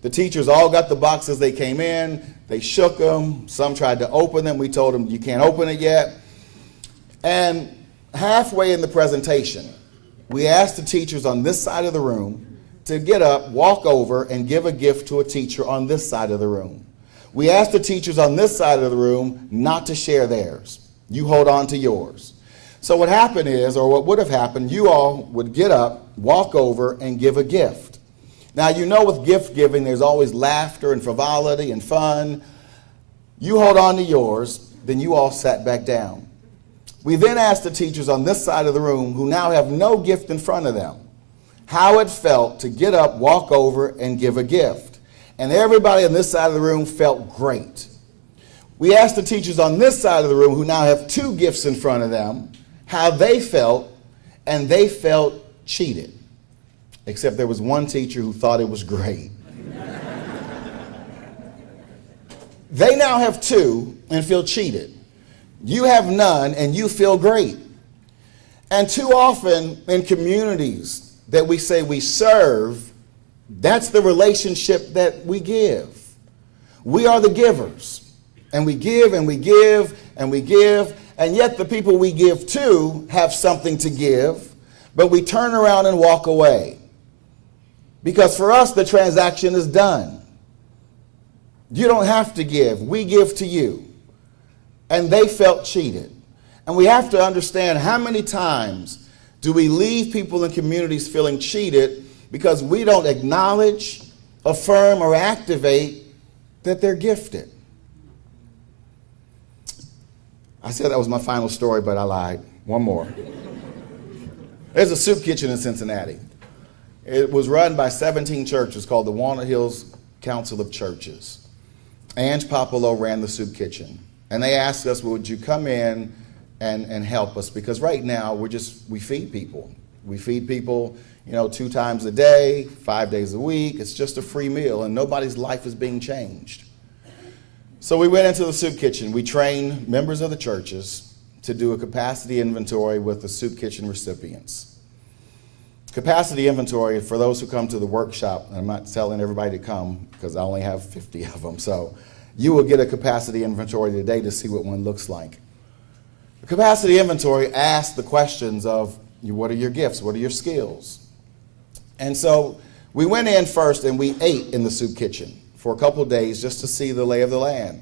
The teachers all got the box as they came in. They shook them. Some tried to open them. We told them, you can't open it yet. And halfway in the presentation, we asked the teachers on this side of the room to get up, walk over, and give a gift to a teacher on this side of the room. We asked the teachers on this side of the room not to share theirs. You hold on to yours. So what happened is, or what would have happened, you all would get up, walk over, and give a gift. Now, you know with gift giving, there's always laughter and frivolity and fun. You hold on to yours, then you all sat back down. We then asked the teachers on this side of the room, who now have no gift in front of them, how it felt to get up, walk over, and give a gift. And everybody on this side of the room felt great. We asked the teachers on this side of the room, who now have 2 gifts in front of them, how they felt, and they felt cheated. Except there was one teacher who thought it was great. They now have 2 and feel cheated. You have none and you feel great. And too often in communities that we say we serve, that's the relationship that we give. We are the givers. And we give and we give and we give. And yet the people we give to have something to give. But we turn around and walk away. Because for us, the transaction is done. You don't have to give. We give to you. And they felt cheated. And we have to understand, how many times do we leave people in communities feeling cheated because we don't acknowledge, affirm, or activate that they're gifted? I said that was my final story, but I lied. One more. There's a soup kitchen in Cincinnati. It was run by 17 churches called the Walnut Hills Council of Churches. Ange Popolo ran the soup kitchen. And they asked us, well, would you come in and help us? Because right now, we feed people. We feed people, 2 times a day, 5 days a week. It's just a free meal, and nobody's life is being changed. So we went into the soup kitchen. We trained members of the churches to do a capacity inventory with the soup kitchen recipients. Capacity inventory, for those who come to the workshop, and I'm not telling everybody to come because I only have 50 of them, so you will get a capacity inventory today to see what one looks like. The capacity inventory asks the questions of, what are your gifts? What are your skills? And so we went in first and we ate in the soup kitchen for a couple of days just to see the lay of the land.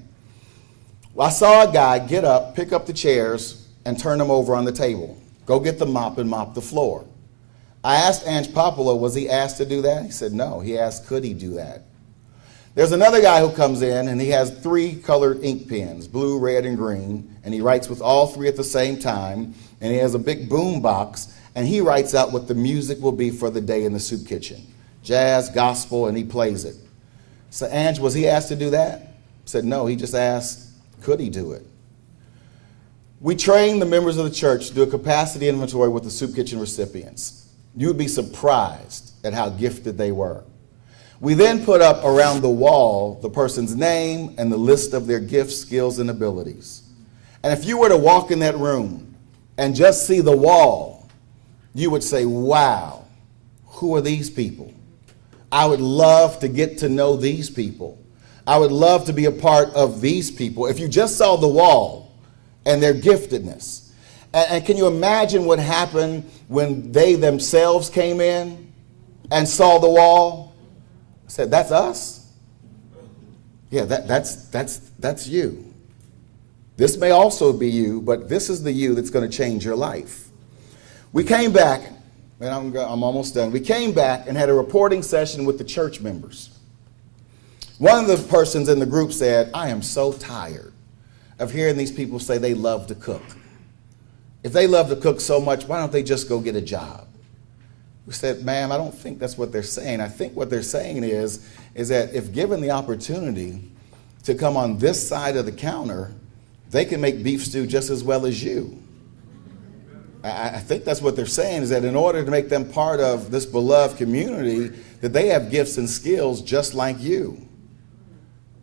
Well, I saw a guy get up, pick up the chairs, and turn them over on the table. Go get the mop and mop the floor. I asked Ange Popolo, was he asked to do that? He said no. He asked, could he do that? There's another guy who comes in, and he has 3 colored ink pens, blue, red, and green, and he writes with all 3 at the same time, and he has a big boom box, and he writes out what the music will be for the day in the soup kitchen. Jazz, gospel, and he plays it. So Ange, was he asked to do that? I said no. He just asked, could he do it? We trained the members of the church to do a capacity inventory with the soup kitchen recipients. You would be surprised at how gifted they were. We then put up around the wall the person's name and the list of their gifts, skills, and abilities. And if you were to walk in that room and just see the wall, you would say, wow, who are these people? I would love to get to know these people. I would love to be a part of these people. If you just saw the wall and their giftedness. And can you imagine what happened when they themselves came in and saw the wall? Said, that's us? Yeah, that's you. This may also be you, but this is the you that's going to change your life. We came back, and I'm almost done. We came back and had a reporting session with the church members. One of the persons in the group said, I am so tired of hearing these people say they love to cook. If they love to cook so much, why don't they just go get a job? We said, ma'am, I don't think that's what they're saying. I think what they're saying is that if given the opportunity to come on this side of the counter, they can make beef stew just as well as you. I think that's what they're saying, is that in order to make them part of this beloved community, that they have gifts and skills just like you.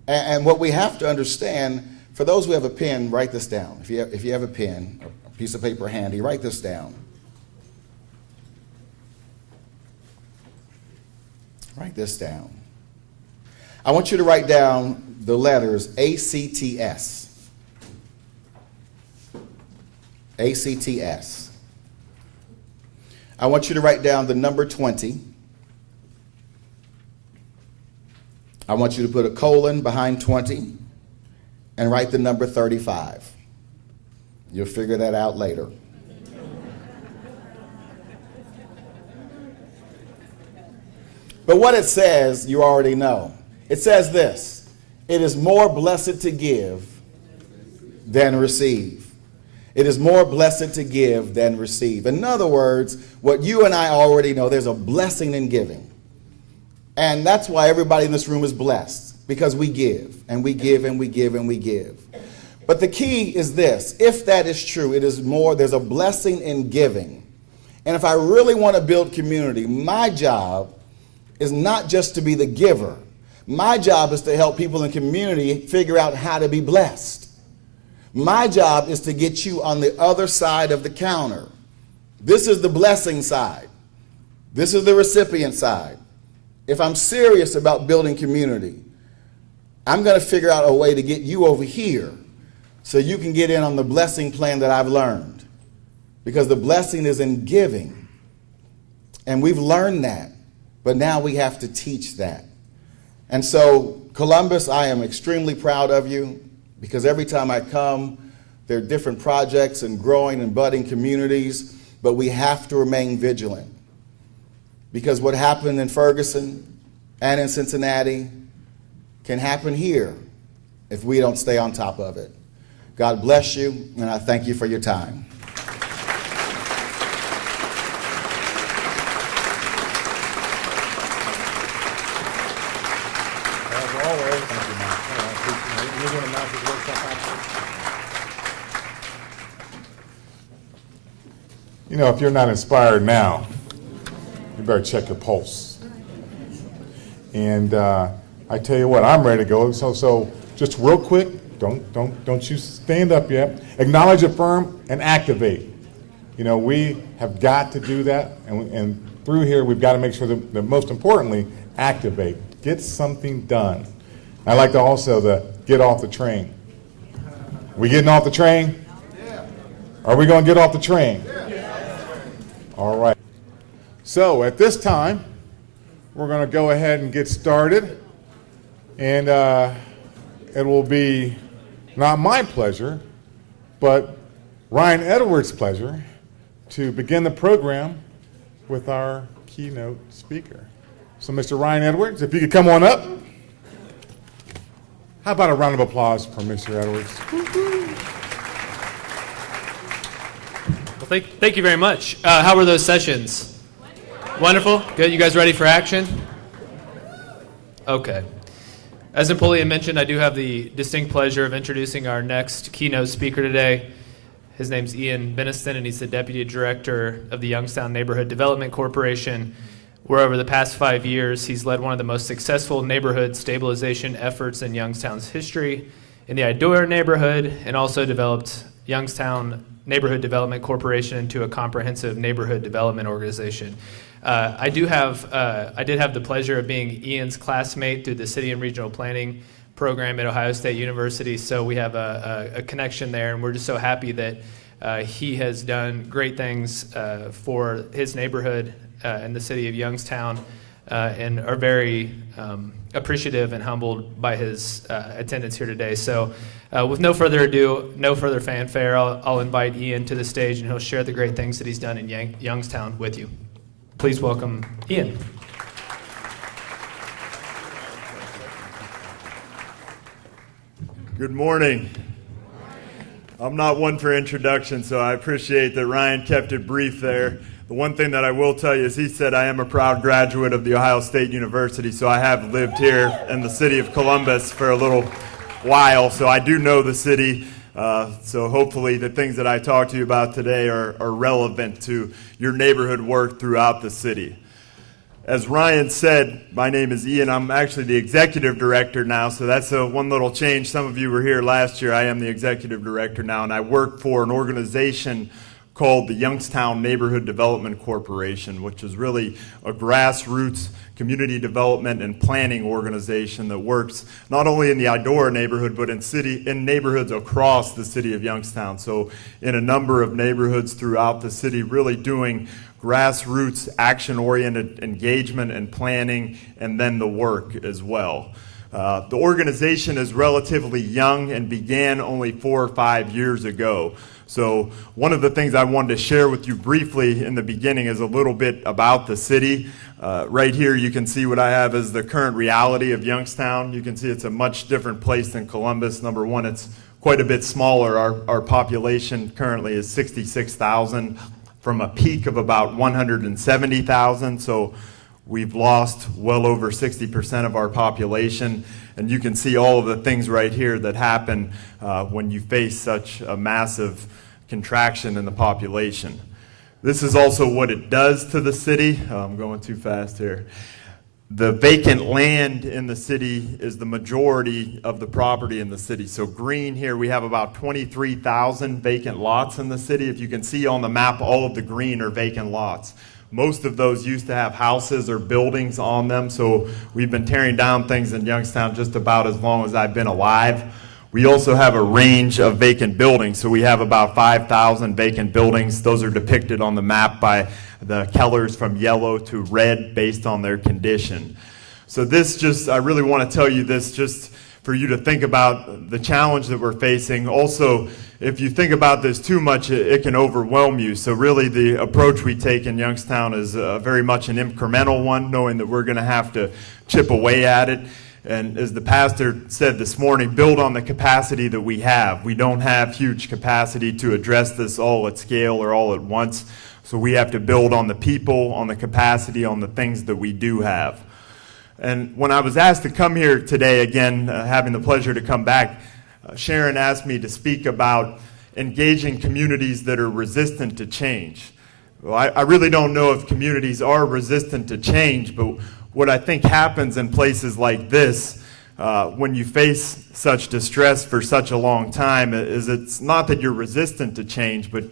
And what we have to understand, for those who have a pen, write this down. If you have a pen, a piece of paper handy, write this down. Write this down. I want you to write down the letters ACTS. ACTS. I want you to write down the number 20. I want you to put a colon behind 20 and write the number 35. You'll figure that out later. But what it says, you already know. It says this: it is more blessed to give than receive. It is more blessed to give than receive. In other words, what you and I already know, there's a blessing in giving. And that's why everybody in this room is blessed, because we give, and we give, and we give, and we give. But the key is this: if that is true, it is more, there's a blessing in giving. And if I really want to build community, my job is not just to be the giver. My job is to help people in community figure out how to be blessed. My job is to get you on the other side of the counter. This is the blessing side. This is the recipient side. If I'm serious about building community, I'm going to figure out a way to get you over here so you can get in on the blessing plan that I've learned. Because the blessing is in giving. And we've learned that. But now we have to teach that. And so, Columbus, I am extremely proud of you, because every time I come, there are different projects and growing and budding communities, but we have to remain vigilant. Because what happened in Ferguson and in Cincinnati can happen here if we don't stay on top of it. God bless you, and I thank you for your time. You know, if you're not inspired now, you better check your pulse. And I tell you what, I'm ready to go. So just real quick, don't you stand up yet. Acknowledge, affirm, and activate. You know, we have got to do that, and through here we've got to make sure that most importantly, activate. Get something done. I like to also get off the train. We getting off the train? Yeah. Are we going to get off the train? Yeah. All right. So at this time, we're going to go ahead and get started. And it will be not my pleasure, but Ryan Edwards' pleasure to begin the program with our keynote speaker. So Mr. Ryan Edwards, if you could come on up. How about a round of applause for Mr. Edwards? Well, thank you very much. How were those sessions? Wonderful. Good. You guys ready for action? Okay. As Napoleon mentioned, I do have the distinct pleasure of introducing our next keynote speaker today. His name's Ian Beniston, and he's the Deputy Director of the Youngstown Neighborhood Development Corporation, where over the past 5 years, he's led one of the most successful neighborhood stabilization efforts in Youngstown's history in the Idora neighborhood, and also developed Youngstown Neighborhood Development Corporation into a comprehensive neighborhood development organization. I did have the pleasure of being Ian's classmate through the City and Regional Planning program at Ohio State University, so we have a connection there, and we're just so happy that he has done great things for his neighborhood and the city of Youngstown, and are very appreciative and humbled by his attendance here today. So with no further ado, no further fanfare, I'll invite Ian to the stage, and he'll share the great things that he's done in Youngstown with you. Please welcome Ian. Good morning. I'm not one for introduction, so I appreciate that Ryan kept it brief there. The one thing that I will tell you is he said I am a proud graduate of the Ohio State University, so I have lived here in the city of Columbus for a little while, so I do know the city. So hopefully the things that I talk to you about today are relevant to your neighborhood work throughout the city. As Ryan said, my name is Ian. I'm actually the executive director now, so that's one little change. Some of you were here last year. I am the executive director now, and I work for an organization called the Youngstown Neighborhood Development Corporation, which is really a grassroots community development and planning organization that works not only in the Idora neighborhood, but in neighborhoods across the city of Youngstown. So in a number of neighborhoods throughout the city, really doing grassroots action-oriented engagement and planning, and then the work as well. The organization is relatively young and began only 4 or 5 years ago. So one of the things I wanted to share with you briefly in the beginning is a little bit about the city. Right here you can see what I have as the current reality of Youngstown. You can see it's a much different place than Columbus. Number one, it's quite a bit smaller. Our population currently is 66,000 from a peak of about 170,000. So we've lost well over 60% of our population. And you can see all of the things right here that happen when you face such a massive contraction in the population. This is also what it does to the city. I'm going too fast here. The vacant land in the city is the majority of the property in the city. So green here, we have about 23,000 vacant lots in the city. If you can see on the map, all of the green are vacant lots. Most of those used to have houses or buildings on them, so we've been tearing down things in Youngstown just about as long as I've been alive. We also have a range of vacant buildings, so we have about 5,000 vacant buildings. Those are depicted on the map by the colors from yellow to red based on their condition. So I really want to tell you this just for you to think about the challenge that we're facing. Also, if you think about this too much, it can overwhelm you. So really the approach we take in Youngstown is very much an incremental one, knowing that we're going to have to chip away at it. And as the pastor said this morning, build on the capacity that we have. We don't have huge capacity to address this all at scale or all at once. So we have to build on the people, on the capacity, on the things that we do have. And when I was asked to come here today, again, having the pleasure to come back, Sharon asked me to speak about engaging communities that are resistant to change. Well, I really don't know if communities are resistant to change, but what I think happens in places like this, when you face such distress for such a long time, is it's not that you're resistant to change, but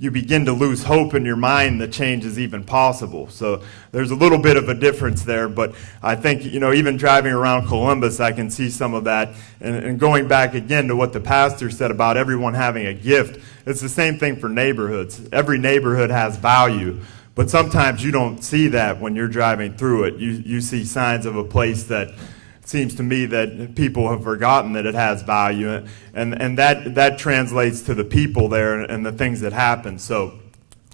you begin to lose hope in your mind that change is even possible. So there's a little bit of a difference there, but I think, even driving around Columbus, I can see some of that. And going back again to what the pastor said about everyone having a gift, it's the same thing for neighborhoods. Every neighborhood has value, but sometimes you don't see that when you're driving through it. You see signs of a place that it seems to me that people have forgotten that it has value, and that translates to the people there and the things that happen. So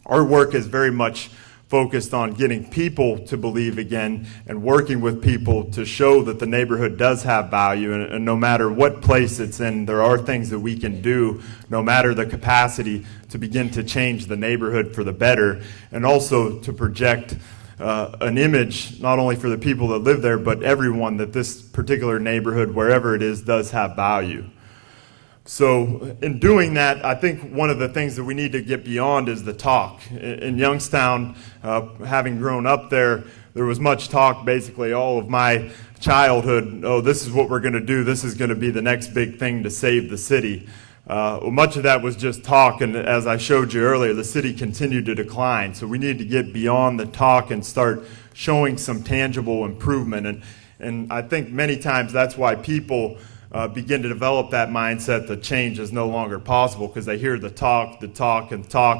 our work is very much focused on getting people to believe again and working with people to show that the neighborhood does have value, and no matter what place it's in, there are things that we can do, no matter the capacity, to begin to change the neighborhood for the better, and also to project an image, not only for the people that live there, but everyone, that this particular neighborhood, wherever it is, does have value. So in doing that, I think one of the things that we need to get beyond is the talk. In Youngstown, having grown up there was much talk basically all of my childhood. Oh, this is what we're going to do. This is going to be the next big thing to save the city. Much of that was just talk, and as I showed you earlier, the city continued to decline. So we need to get beyond the talk and start showing some tangible improvement. And I think many times that's why people begin to develop that mindset that change is no longer possible, because they hear the talk,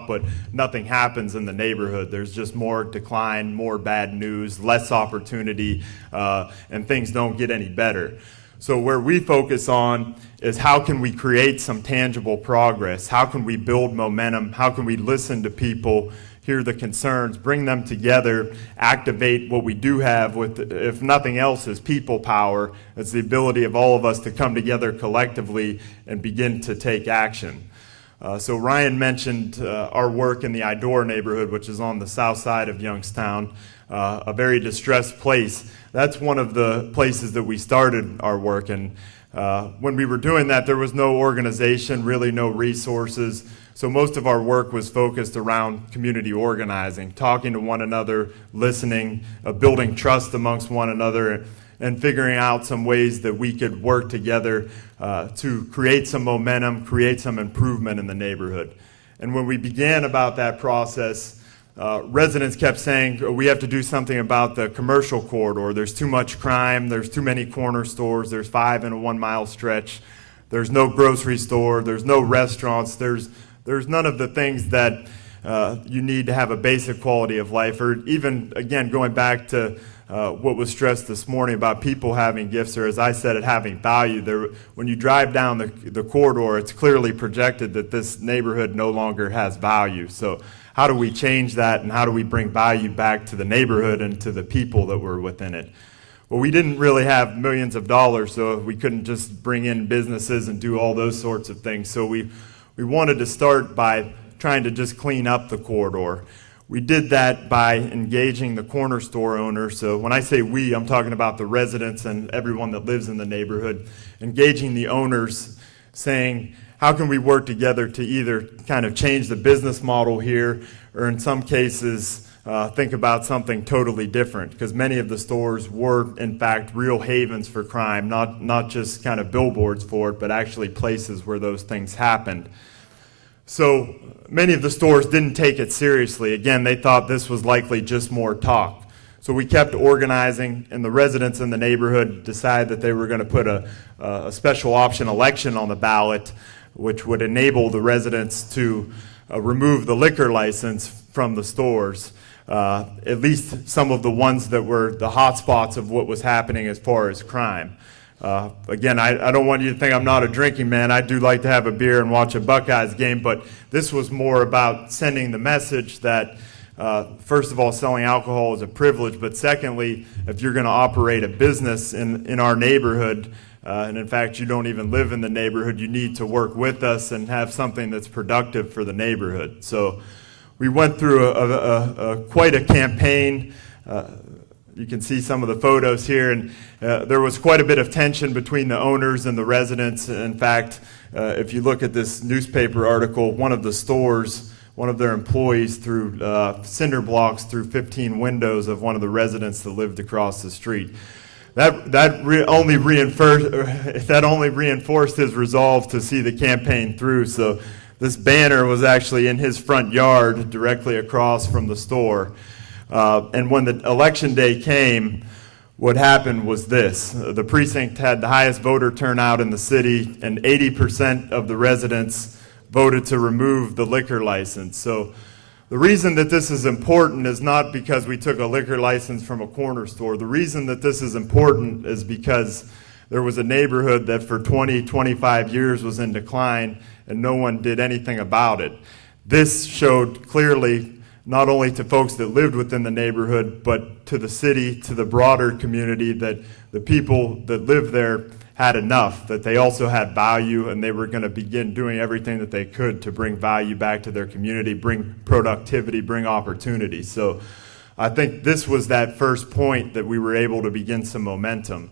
but nothing happens in the neighborhood. There's just more decline, more bad news, less opportunity, and things don't get any better. So where we focus on is how can we create some tangible progress? How can we build momentum? How can we listen to people, hear the concerns, bring them together, activate what we do have with, if nothing else, is people power. It's the ability of all of us to come together collectively and begin to take action. So Ryan mentioned our work in the Idor neighborhood, which is on the south side of Youngstown, a very distressed place. That's one of the places that we started our work. And when we were doing that, there was no organization, really no resources. So most of our work was focused around community organizing, talking to one another, listening, building trust amongst one another, and figuring out some ways that we could work together to create some momentum, create some improvement in the neighborhood. And when we began about that process, residents kept saying, we have to do something about the commercial corridor. There's too much crime. There's too many corner stores. There's 5 in a 1 mile stretch. There's no grocery store. There's no restaurants. There's none of the things that you need to have a basic quality of life, or even, again, going back to what was stressed this morning about people having gifts, or as I said, it having value. When you drive down the corridor, it's clearly projected that this neighborhood no longer has value. So how do we change that, and how do we bring value back to the neighborhood and to the people that were within it? Well, we didn't really have millions of dollars, so we couldn't just bring in businesses and do all those sorts of things. So we wanted to start by trying to just clean up the corridor. We did that by engaging the corner store owners. So when I say we, I'm talking about the residents and everyone that lives in the neighborhood. Engaging the owners, saying, how can we work together to either kind of change the business model here, or in some cases, think about something totally different, because many of the stores were, in fact, real havens for crime, not just kind of billboards for it, but actually places where those things happened. So many of the stores didn't take it seriously. Again, they thought this was likely just more talk. So we kept organizing, and the residents in the neighborhood decided that they were going to put a special option election on the ballot, which would enable the residents to remove the liquor license from the stores, at least some of the ones that were the hot spots of what was happening as far as crime. Again, I don't want you to think I'm not a drinking man. I do like to have a beer and watch a Buckeyes game, but this was more about sending the message that, first of all, selling alcohol is a privilege, but secondly, if you're going to operate a business in our neighborhood, and in fact, you don't even live in the neighborhood, you need to work with us and have something that's productive for the neighborhood. So we went through quite a campaign. You can see some of the photos here, and there was quite a bit of tension between the owners and the residents. In fact, if you look at this newspaper article, one of the stores, one of their employees threw cinder blocks through 15 windows of one of the residents that lived across the street. That only reinforced his resolve to see the campaign through. So this banner was actually in his front yard directly across from the store. And when the election day came, what happened was this. The precinct had the highest voter turnout in the city, and 80% of the residents voted to remove the liquor license. So the reason that this is important is not because we took a liquor license from a corner store. The reason that this is important is because there was a neighborhood that for 20, 25 years was in decline, and no one did anything about it. This showed clearly, not only to folks that lived within the neighborhood, but to the city, to the broader community, that the people that lived there had enough, that they also had value, and they were going to begin doing everything that they could to bring value back to their community, bring productivity, bring opportunity. So I think this was that first point that we were able to begin some momentum.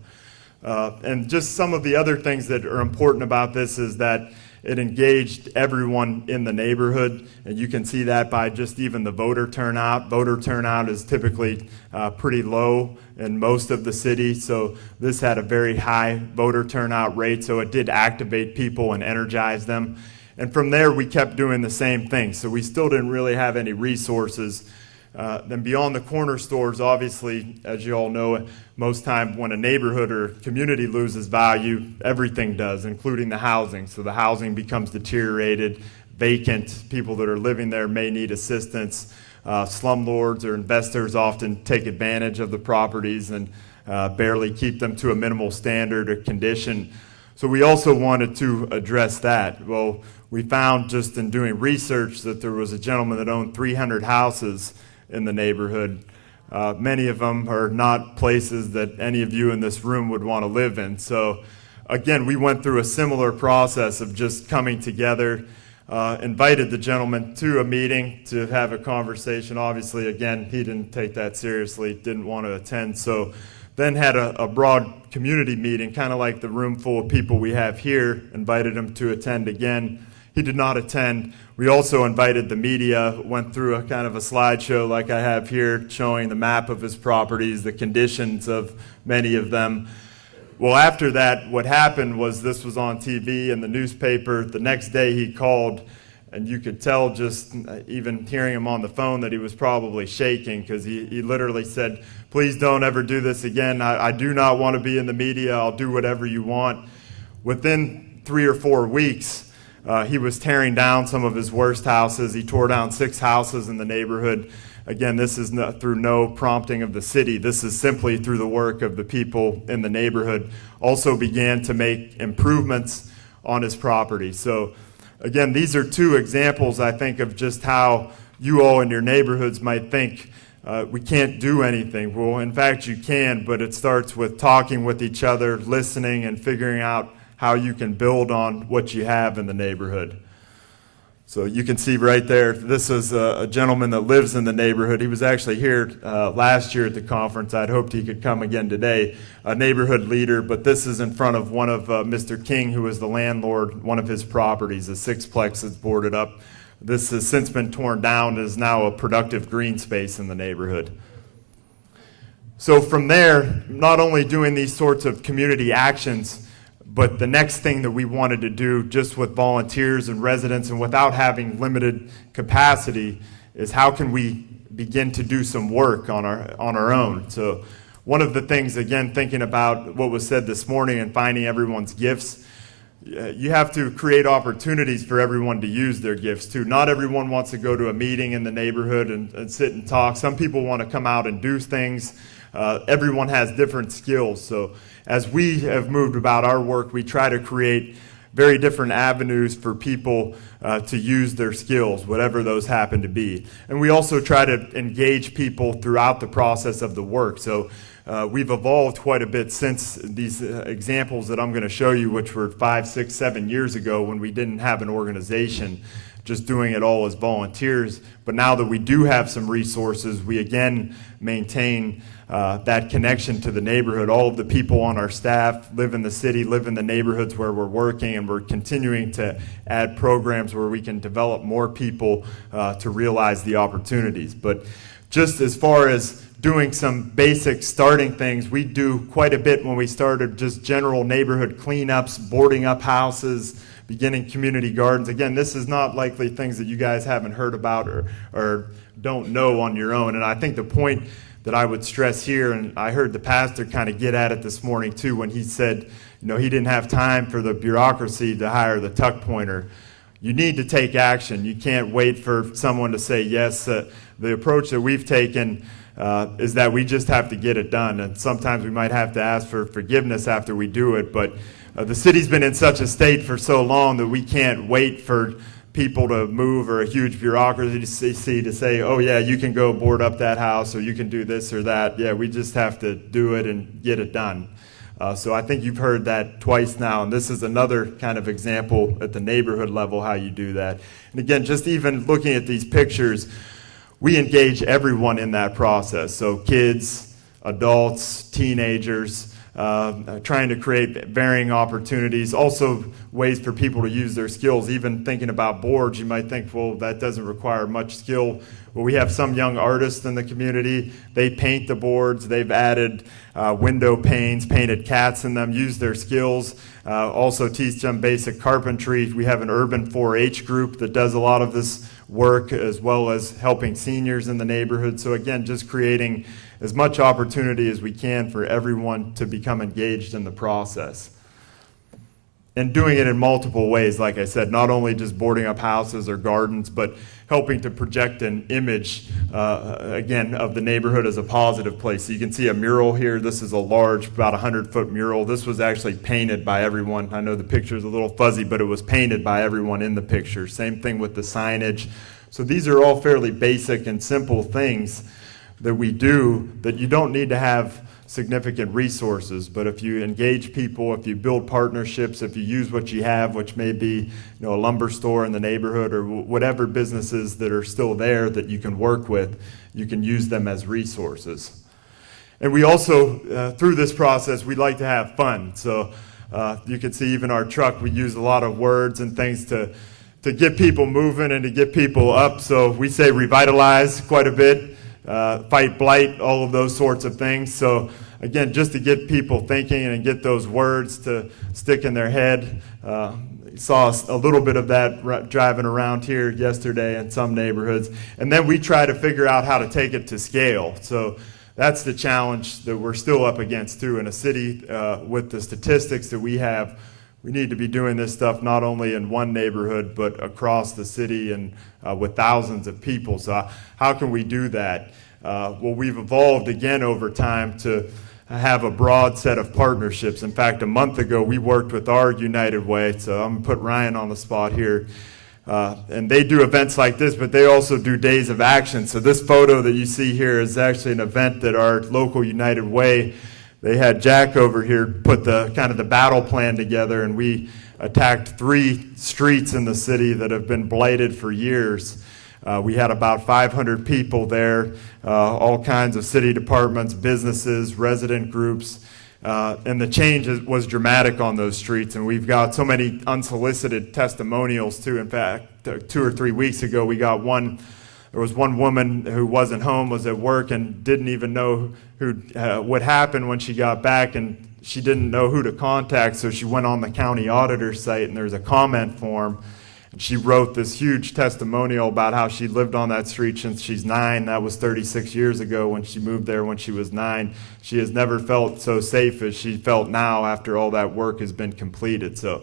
And just some of the other things that are important about this is that it engaged everyone in the neighborhood, and you can see that by just even the voter turnout. Voter turnout is typically pretty low in most of the city, so this had a very high voter turnout rate, so it did activate people and energize them. And from there, we kept doing the same thing, so we still didn't really have any resources. Then beyond the corner stores, obviously, as you all know, most time when a neighborhood or community loses value, everything does, including the housing. So the housing becomes deteriorated, vacant. People that are living there may need assistance. Slumlords or investors often take advantage of the properties and barely keep them to a minimal standard or condition. So we also wanted to address that. Well, we found just in doing research that there was a gentleman that owned 300 houses in the neighborhood. Many of them are not places that any of you in this room would want to live in. So again, we went through a similar process of just coming together, invited the gentleman to a meeting to have a conversation. Obviously, again, he didn't take that seriously, didn't want to attend. So then had a broad community meeting, kind of like the room full of people we have here, invited him to attend again. He did not attend. We also invited the media, went through a kind of a slideshow like I have here, showing the map of his properties, the conditions of many of them. Well, after that, what happened was this was on TV and the newspaper. The next day he called, and you could tell just even hearing him on the phone that he was probably shaking, because he literally said, "Please don't ever do this again. I do not want to be in the media. I'll do whatever you want." Within 3 or 4 weeks, he was tearing down some of his worst houses. He tore down 6 houses in the neighborhood. Again, this is through no prompting of the city. This is simply through the work of the people in the neighborhood. Also began to make improvements on his property. So again, these are 2 examples, I think, of just how you all in your neighborhoods might think we can't do anything. Well, in fact, you can, but it starts with talking with each other, listening, and figuring out how you can build on what you have in the neighborhood. So you can see right there, this is a gentleman that lives in the neighborhood. He was actually here last year at the conference. I'd hoped he could come again today. A neighborhood leader, but this is in front of one of Mr. King, who is the landlord, one of his properties. A 6-plex is boarded up. This has since been torn down and is now a productive green space in the neighborhood. So from there, not only doing these sorts of community actions, but the next thing that we wanted to do, just with volunteers and residents and without having limited capacity, is how can we begin to do some work on our own. So one of the things, again, thinking about what was said this morning and finding everyone's gifts, you have to create opportunities for everyone to use their gifts too. Not everyone wants to go to a meeting in the neighborhood and sit and talk. Some people want to come out and do things. Everyone has different skills. So as we have moved about our work, we try to create very different avenues for people to use their skills, whatever those happen to be. And we also try to engage people throughout the process of the work. So we've evolved quite a bit since these examples that I'm going to show you, which were 5, 6, 7 years ago when we didn't have an organization, just doing it all as volunteers. But now that we do have some resources, we again maintain that connection to the neighborhood. All of the people on our staff live in the city, live in the neighborhoods where we're working, and we're continuing to add programs where we can develop more people to realize the opportunities. But just as far as doing some basic starting things, we do quite a bit when we started just general neighborhood cleanups, boarding up houses, beginning community gardens. Again, this is not likely things that you guys haven't heard about or don't know on your own. And I think the point that I would stress here, and I heard the pastor kind of get at it this morning too when he said, he didn't have time for the bureaucracy to hire the tuck pointer. You need to take action. You can't wait for someone to say yes. The approach that we've taken is that we just have to get it done. And sometimes we might have to ask for forgiveness after we do it, but the city's been in such a state for so long that we can't wait for people to move or a huge bureaucracy to say, oh yeah, you can go board up that house or you can do this or that. Yeah, we just have to do it and get it done. So I think you've heard that twice now, and this is another kind of example at the neighborhood level how you do that. And again, just even looking at these pictures, we engage everyone in that process. So kids, adults, teenagers, trying to create varying opportunities, also ways for people to use their skills. Even thinking about boards, you might think, well, that doesn't require much skill. Well, we have some young artists in the community. They paint the boards. They've added window panes, painted cats in them, use their skills. Also teach them basic carpentry. We have an urban 4-H group that does a lot of this work, as well as helping seniors in the neighborhood. So again, just creating as much opportunity as we can for everyone to become engaged in the process. And doing it in multiple ways, like I said, not only just boarding up houses or gardens, but helping to project an image, again, of the neighborhood as a positive place. So you can see a mural here. This is a large, about 100-foot mural. This was actually painted by everyone. I know the picture's a little fuzzy, but it was painted by everyone in the picture. Same thing with the signage. So these are all fairly basic and simple things that we do that you don't need to have significant resources, but if you engage people, if you build partnerships, if you use what you have, which may be a lumber store in the neighborhood or whatever businesses that are still there that you can work with, you can use them as resources. And we also, through this process, we like to have fun. So you can see even our truck, we use a lot of words and things to get people moving and to get people up. So we say revitalize quite a bit. Fight blight, all of those sorts of things. So again, just to get people thinking and get those words to stick in their head. Saw a little bit of that driving around here yesterday in some neighborhoods. And then we try to figure out how to take it to scale. So that's the challenge that we're still up against too in a city with the statistics that we have. We need to be doing this stuff not only in one neighborhood, but across the city and with thousands of people. So how can we do that? Well, we've evolved again over time to have a broad set of partnerships. In fact, a month ago, we worked with our United Way. So I'm going to put Ryan on the spot here. And they do events like this, but they also do days of action. So this photo that you see here is actually an event that our local United Way, they had Jack over here put the kind of the battle plan together, and we attacked 3 streets in the city that have been blighted for years. We had about 500 people there, all kinds of city departments, businesses, resident groups, and the change was dramatic on those streets. And we've got so many unsolicited testimonials too. In fact, 2 or 3 weeks ago, we got one. There was one woman who wasn't home, was at work, and didn't even know what happened when she got back, and she didn't know who to contact, so she went on the county auditor's site, and there's a comment form, and she wrote this huge testimonial about how she lived on that street since she's 9. That was 36 years ago when she moved there when she was 9. She has never felt so safe as she felt now after all that work has been completed. So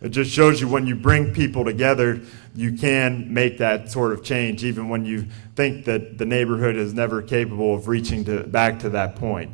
it just shows you when you bring people together, you can make that sort of change, even when you think that the neighborhood is never capable of reaching back to that point.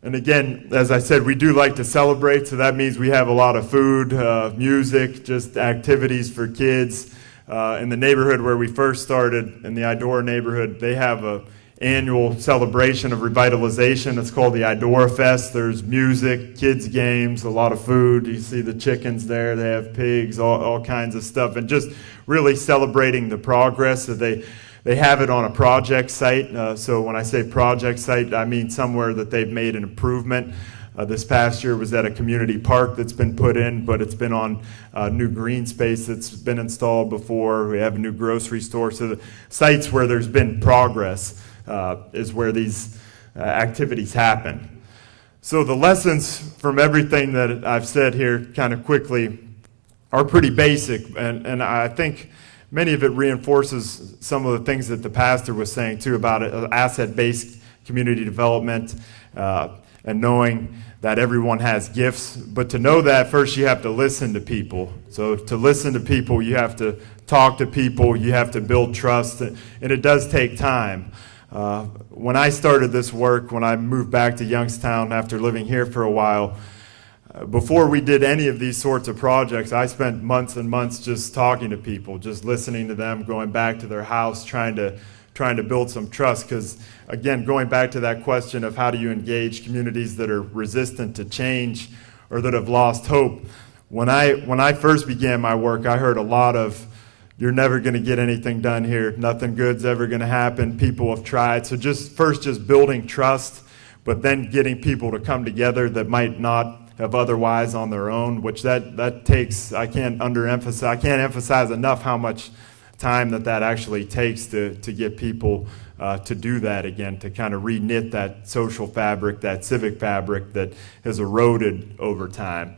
And again, as I said, we do like to celebrate, so that means we have a lot of food, music, just activities for kids. In the neighborhood where we first started, in the Idora neighborhood, they have an annual celebration of revitalization. It's called the Idora Fest. There's music, kids' games, a lot of food. You see the chickens there. They have pigs, all kinds of stuff, and just really celebrating the progress that they have it on a project site. So when I say project site, I mean somewhere that they've made an improvement. This past year was at a community park that's been put in, but it's been on new green space that's been installed before. We have a new grocery store. So the sites where there's been progress is where these activities happen. So the lessons from everything that I've said here kind of quickly are pretty basic, and I think many of it reinforces some of the things that the pastor was saying too about asset-based community development and knowing that everyone has gifts. But to know that, first you have to listen to people. So to listen to people, you have to talk to people, you have to build trust, and it does take time. When I started this work, when I moved back to Youngstown after living here for a while, before we did any of these sorts of projects, I spent months and months just talking to people, just listening to them, going back to their house, trying to build some trust. Because again, going back to that question of how do you engage communities that are resistant to change or that have lost hope, when I first began my work, I heard a lot of, you're never going to get anything done here, nothing good's ever going to happen, people have tried. So just building trust, but then getting people to come together that might not have otherwise on their own, which that takes, I can't emphasize enough how much time that actually takes to get people to do that again, to kind of reknit that social fabric, that civic fabric that has eroded over time.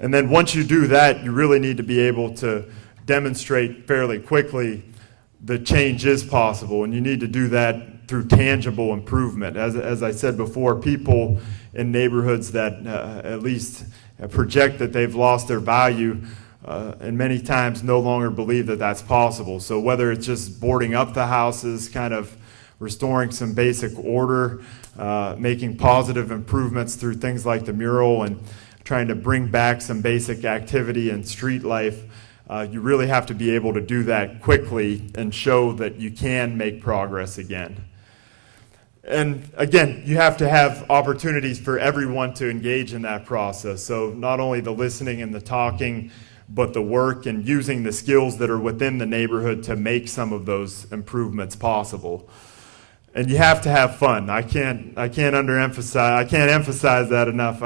And then once you do that, you really need to be able to demonstrate fairly quickly that change is possible, and you need to do that through tangible improvement. As I said before, people in neighborhoods that at least project that they've lost their value and many times no longer believe that that's possible. So whether it's just boarding up the houses, kind of restoring some basic order, making positive improvements through things like the mural and trying to bring back some basic activity and street life, you really have to be able to do that quickly and show that you can make progress again. And again, you have to have opportunities for everyone to engage in that process. So not only the listening and the talking, but the work and using the skills that are within the neighborhood to make some of those improvements possible. And you have to have fun. I can't emphasize that enough.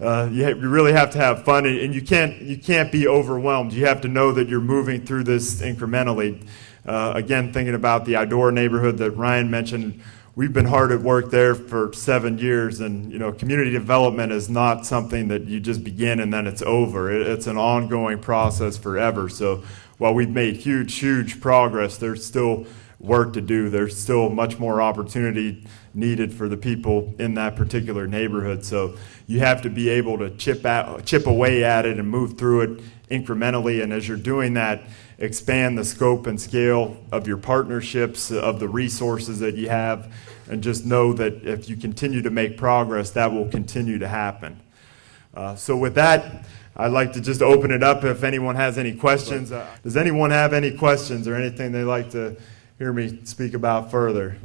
You really have to have fun, and you can't be overwhelmed. You have to know that you're moving through this incrementally. Again, thinking about the Idora neighborhood that Ryan mentioned, we've been hard at work there for 7 years, and community development is not something that you just begin and then it's over. It's an ongoing process forever. So while we've made huge progress, there's still work to do. There's still much more opportunity needed for the people in that particular neighborhood. So you have to be able to chip away at it and move through it incrementally. And as you're doing that, expand the scope and scale of your partnerships, of the resources that you have, and just know that if you continue to make progress, that will continue to happen. So with that, I'd like to just open it up if anyone has any questions. Does anyone have any questions or anything they'd like to hear me speak about further?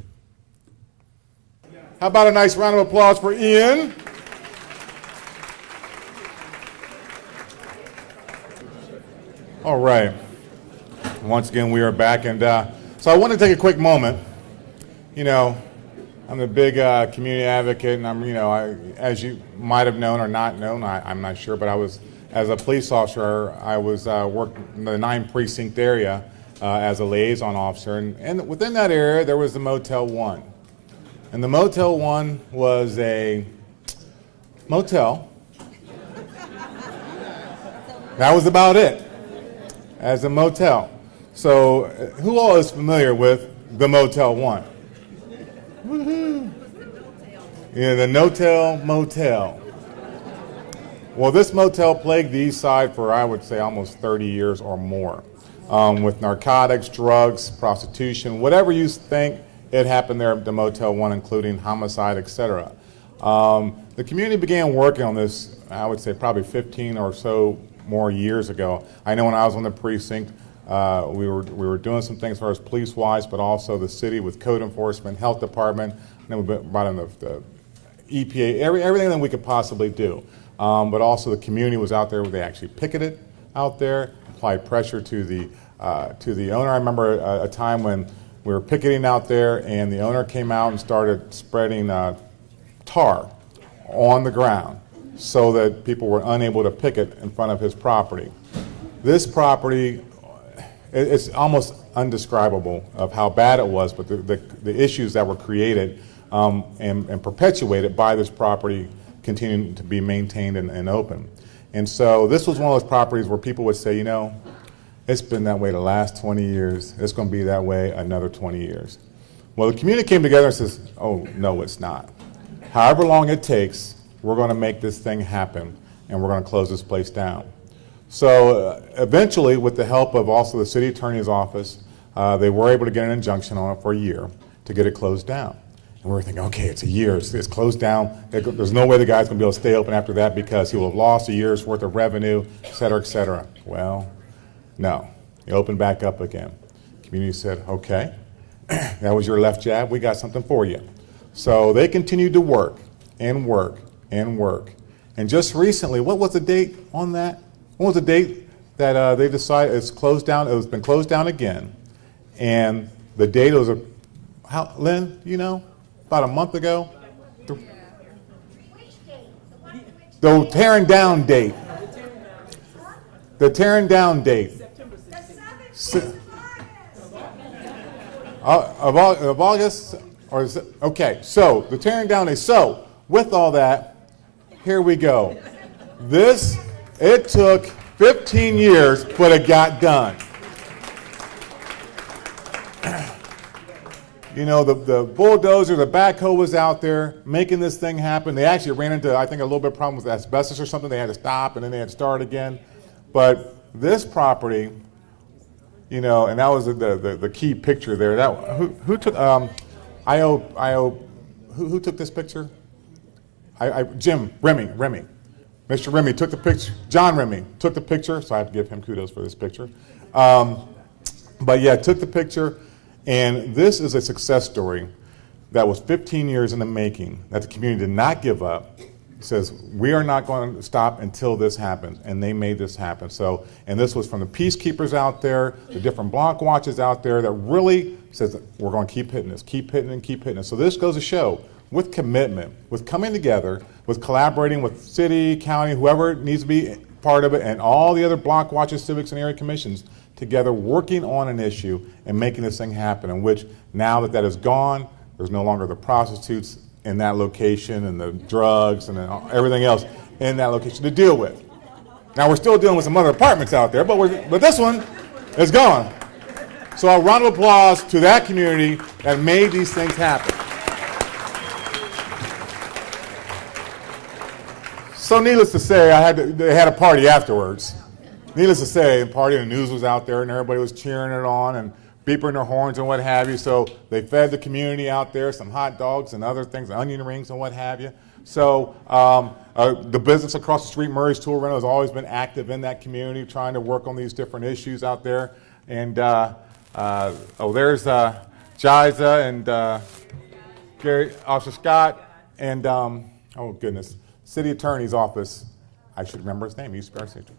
How about a nice round of applause for Ian? All right. Once again, we are back, and so I want to take a quick moment. I'm a big community advocate, and I'm, as you might have known or not known, I'm not sure, but as a police officer, I was working in the 9 precinct area as a liaison officer, and within that area, there was the Motel 1. And the Motel 1 was a motel. That was about it, as a motel. So who all is familiar with the Motel 1? Woohoo! Yeah, the No-Tell Motel. Well, this motel plagued the East Side for, I would say, almost 30 years or more, with narcotics, drugs, prostitution, whatever you think. It happened there at the Motel 1, including homicide, etc. The community began working on this, I would say, probably 15 or so more years ago. I know when I was on the precinct, we were doing some things as far as police-wise, but also the city with code enforcement, health department, and then we brought in the EPA, everything that we could possibly do. But also the community was out there where they actually picketed out there, applied pressure to the owner. I remember a time when we were picketing out there, and the owner came out and started spreading tar on the ground so that people were unable to picket in front of his property. This property, it's almost undescribable of how bad it was, but the issues that were created and perpetuated by this property continuing to be maintained and open. And so this was one of those properties where people would say, it's been that way the last 20 years. It's going to be that way another 20 years. Well, the community came together and says, oh, no, it's not. However long it takes, we're going to make this thing happen, and we're going to close this place down. So eventually, with the help of also the city attorney's office, they were able to get an injunction on it for a year to get it closed down. And we were thinking, okay, it's a year, it's closed down. There's no way the guy's going to be able to stay open after that because he will have lost a year's worth of revenue, et cetera, et cetera. Well, no, it opened back up again. Community said, okay, that was your left jab, we got something for you. So they continued to work and work and work. And just recently, what was the date on that? What was the date that they decided it's closed down? It's been closed down again. And the date was, Lynn, about a month ago? The tearing down date. The tearing down date. Of August, or is it, okay, so the tearing down date. So, with all that, here we go. It took 15 years, but it got done. You know, the bulldozer, the backhoe was out there making this thing happen. They actually ran into, I think, a little bit of problem with asbestos or something. They had to stop, and then they had to start again. But this property, you know, and that was the key picture there. Who took, who took this picture? Remy. Mr. Remy took the picture. John Remy took the picture, so I have to give him kudos for this picture. But yeah, took the picture. And this is a success story that was 15 years in the making, that the community did not give up. It says, we are not going to stop until this happens, and they made this happen. So, and this was from the peacekeepers out there, the different block watches out there that really says, we're going to keep hitting this, keep hitting and keep hitting it. So this goes to show, with commitment, with coming together, with collaborating with city, county, whoever needs to be part of it, and all the other block watches, civics, and area commissions, together working on an issue and making this thing happen, in which now that is gone, there's no longer the prostitutes in that location and the drugs and everything else in that location to deal with. Now we're still dealing with some other apartments out there, but this one is gone. So a round of applause to that community that made these things happen. So needless to say, they had a party afterwards. Needless to say, the party and the news was out there and everybody was cheering it on and beeping their horns and what have you. So they fed the community out there some hot dogs and other things, onion rings and what have you. So the business across the street, Murray's Tool Rental, has always been active in that community, trying to work on these different issues out there. And there's Jiza and Gary, Officer Scott, and oh goodness, City Attorney's Office. I should remember his name. He used to be our city.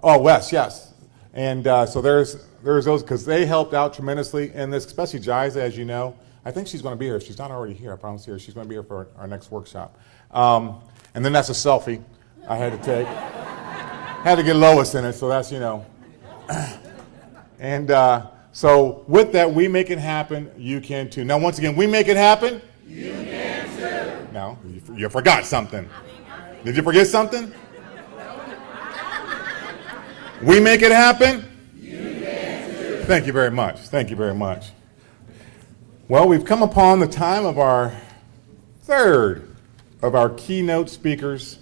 Oh, Wes, yes. And so there's those, because they helped out tremendously in this, especially Jiza, as you know. I think she's going to be here. If she's not already here, I promise you, she's going to be here for our next workshop. And then that's a selfie I had to take. Had to get Lois in it, so that's, you know. And so with that, we make it happen, you can too. Now, once again, we make it happen. You can too. Now, you forgot something. Did you forget something? We make it happen? You can too. Thank you very much. Thank you very much. Well, we've come upon the time of our third of our keynote speakers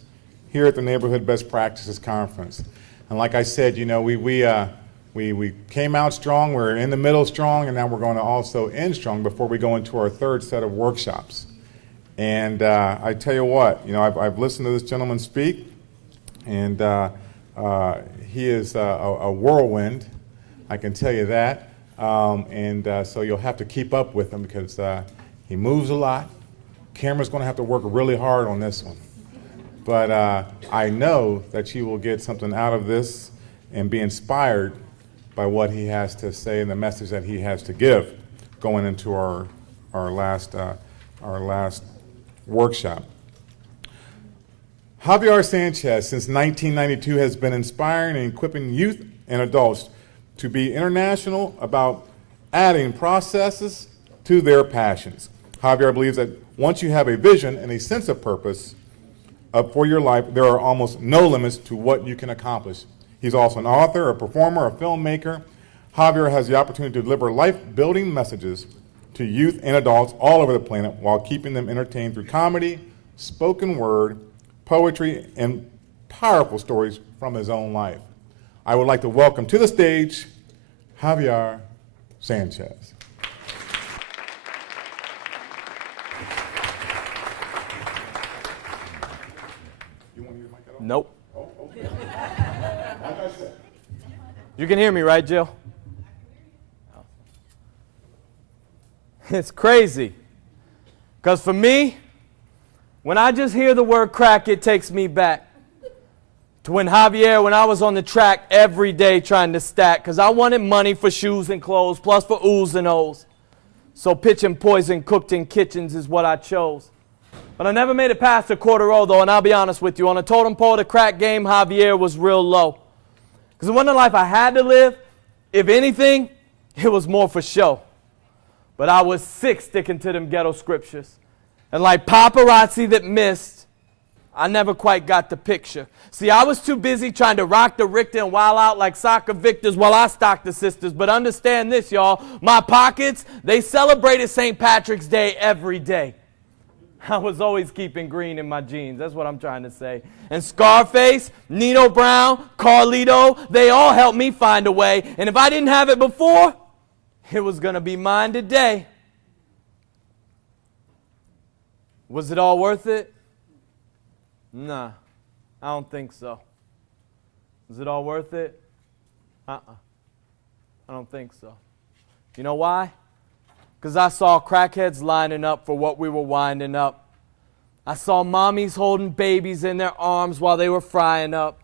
here at the Neighborhood Best Practices Conference. And like I said, you know, we came out strong, we're in the middle strong, and now we're going to also end strong before we go into our third set of workshops. And I tell you what, you know, I've listened to this gentleman speak, and he is a whirlwind, I can tell you that. So you'll have to keep up with him because he moves a lot. Camera's going to have to work really hard on this one. But I know that you will get something out of this and be inspired by what he has to say and the message that he has to give going into our last workshop. Javier Sanchez, since 1992, has been inspiring and equipping youth and adults to be international about adding processes to their passions. Javier believes that once you have a vision and a sense of purpose for your life, there are almost no limits to what you can accomplish. He's also an author, a performer, a filmmaker. Javier has the opportunity to deliver life-building messages to youth and adults all over the planet while keeping them entertained through comedy, spoken word, poetry, and powerful stories from his own life. I would like to welcome to the stage Javier Sanchez. Nope. You can hear me, right, Jill? It's crazy. Because for me, when I just hear the word crack, it takes me back to when I was on the track every day trying to stack, because I wanted money for shoes and clothes, plus for oohs and ohs. So pitching poison cooked in kitchens is what I chose. But I never made it past a quarter row, though, and I'll be honest with you. On a totem pole of the crack game, Javier was real low. Because it wasn't a life I had to live. If anything, it was more for show. But I was sick sticking to them ghetto scriptures. And like paparazzi that missed, I never quite got the picture. See, I was too busy trying to rock the Richter and wild out like soccer victors while I stocked the sisters. But understand this, y'all. My pockets, they celebrated St. Patrick's Day every day. I was always keeping green in my jeans. That's what I'm trying to say. And Scarface, Nino Brown, Carlito, they all helped me find a way. And if I didn't have it before, it was going to be mine today. Was it all worth it? Nah, I don't think so. Is it all worth it? I don't think so. You know why? Because I saw crackheads lining up for what we were winding up. I saw mommies holding babies in their arms while they were frying up.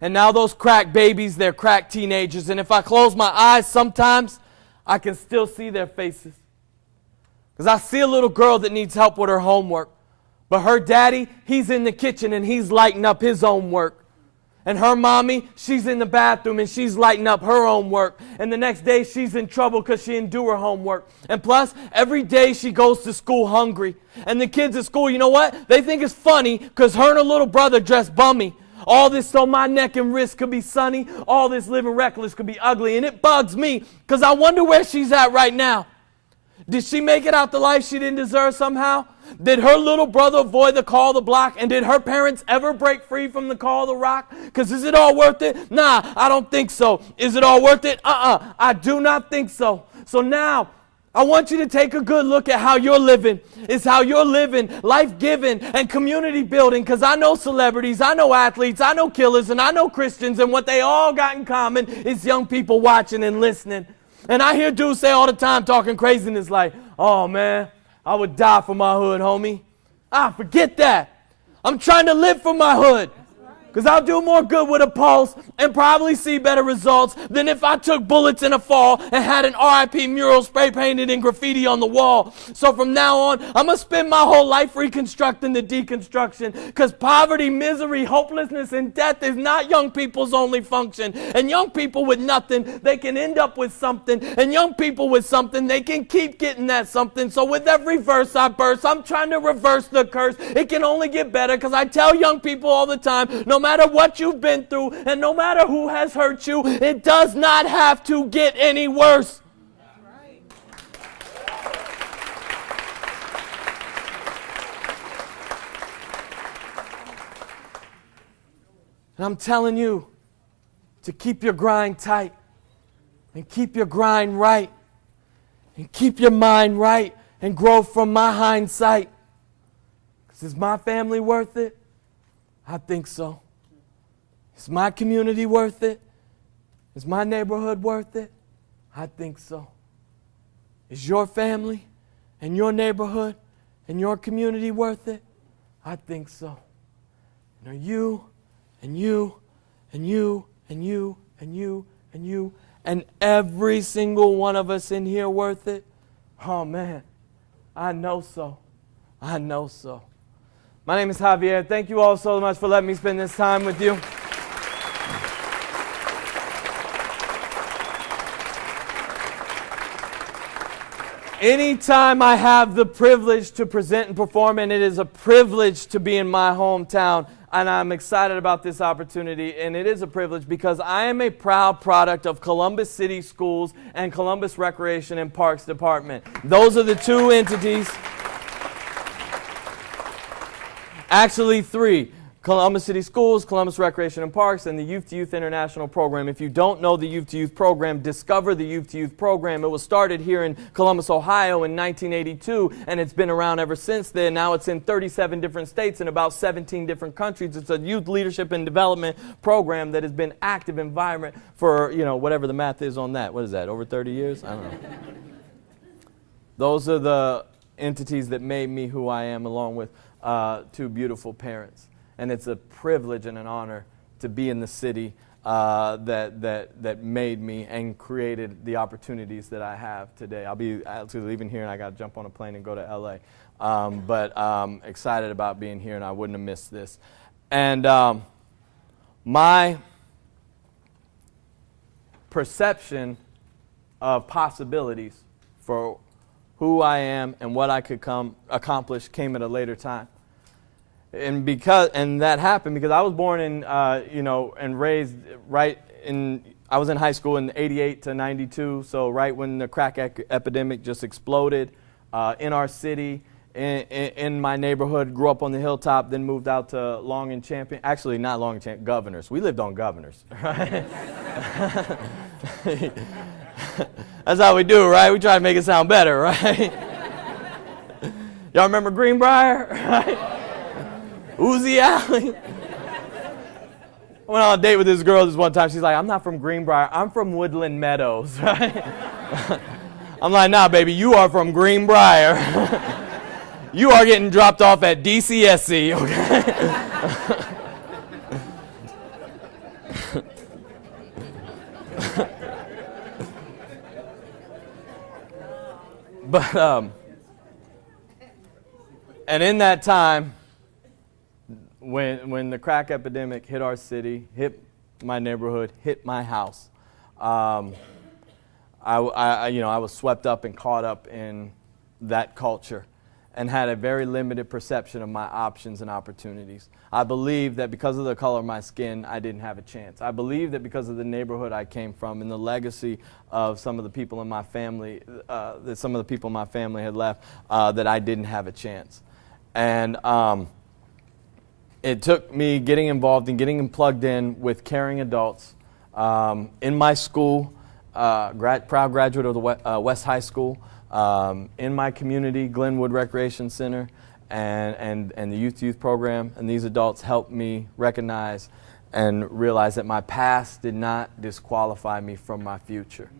And now those crack babies, they're crack teenagers. And if I close my eyes sometimes, I can still see their faces. Because I see a little girl that needs help with her homework. But her daddy, he's in the kitchen and he's lighting up his own work. And her mommy, she's in the bathroom and she's lighting up her own work. And the next day she's in trouble because she didn't do her homework. And plus, every day she goes to school hungry. And the kids at school, you know what? They think it's funny because her and her little brother dress bummy. All this so my neck and wrist could be sunny. All this living reckless could be ugly. And it bugs me because I wonder where she's at right now. Did she make it out the life she didn't deserve somehow? Did her little brother avoid the call of the block? And did her parents ever break free from the call of the rock? Because is it all worth it? Nah, I don't think so. Is it all worth it? I do not think so. So now, I want you to take a good look at how you're living. It's how you're living, life-giving, and community building. Because I know celebrities, I know athletes, I know killers, and I know Christians. And what they all got in common is young people watching and listening. And I hear dudes say all the time, talking craziness like, oh man, I would die for my hood, homie. Forget that. I'm trying to live for my hood. Because I'll do more good with a pulse and probably see better results than if I took bullets in a fall and had an RIP mural spray painted in graffiti on the wall. So from now on, I'm going to spend my whole life reconstructing the deconstruction. Because poverty, misery, hopelessness, and death is not young people's only function. And young people with nothing, they can end up with something. And young people with something, they can keep getting that something. So with every verse I burst, I'm trying to reverse the curse. It can only get better because I tell young people all the time, no matter what you've been through and no matter who has hurt you, it does not have to get any worse. And I'm telling you to keep your grind tight and keep your grind right and keep your mind right and grow from my hindsight. Because is my family worth it? I think so. Is my community worth it? Is my neighborhood worth it? I think so. Is your family and your neighborhood and your community worth it? I think so. And are you and you and you and you and you and you and every single one of us in here worth it? Oh man, I know so. I know so. My name is Javier. Thank you all so much for letting me spend this time with you. Anytime I have the privilege to present and perform, and it is a privilege to be in my hometown, and I'm excited about this opportunity, and it is a privilege because I am a proud product of Columbus City Schools and Columbus Recreation and Parks Department. Those are the two entities. Actually, three. Columbus City Schools, Columbus Recreation and Parks, and the Youth to Youth International Program. If you don't know the Youth to Youth Program, discover the Youth to Youth Program. It was started here in Columbus, Ohio in 1982, and it's been around ever since then. Now it's in 37 different states and about 17 different countries. It's a youth leadership and development program that has been active and vibrant for, whatever the math is on that. What is that, over 30 years? I don't know. Those are the entities that made me who I am, along with two beautiful parents. And it's a privilege and an honor to be in the city that made me and created the opportunities that I have today. I'll be actually leaving here and I got to jump on a plane and go to LA. But excited about being here and I wouldn't have missed this. And my perception of possibilities for who I am and what I could accomplish came at a later time. And that happened because I was born in, and raised right in, I was in high school in 88 to 92, so right when the crack epidemic just exploded in our city, in my neighborhood, grew up on the hilltop, then moved out to Long and Champion. Actually, not Long and Champion, Governors. We lived on Governors, right? That's how we do, right? We try to make it sound better, right? Y'all remember Greenbrier, right? Uzi Alley. I went on a date with this girl this one time. She's like, I'm not from Greenbrier. I'm from Woodland Meadows, right? I'm like, nah, baby, you are from Greenbrier. You are getting dropped off at DCSC, okay? But, and in that time, when the crack epidemic hit our city, hit my neighborhood, hit my house, I was swept up and caught up in that culture and had a very limited perception of my options and opportunities. I believed that because of the color of my skin, I didn't have a chance. I believed that because of the neighborhood I came from and the legacy of some of the people in my family, that some of the people in my family had left, that I didn't have a chance. And it took me getting involved and getting plugged in with caring adults in my school, proud graduate of the West High School, in my community, Glenwood Recreation Center, and the youth program. And these adults helped me recognize and realize that my past did not disqualify me from my future.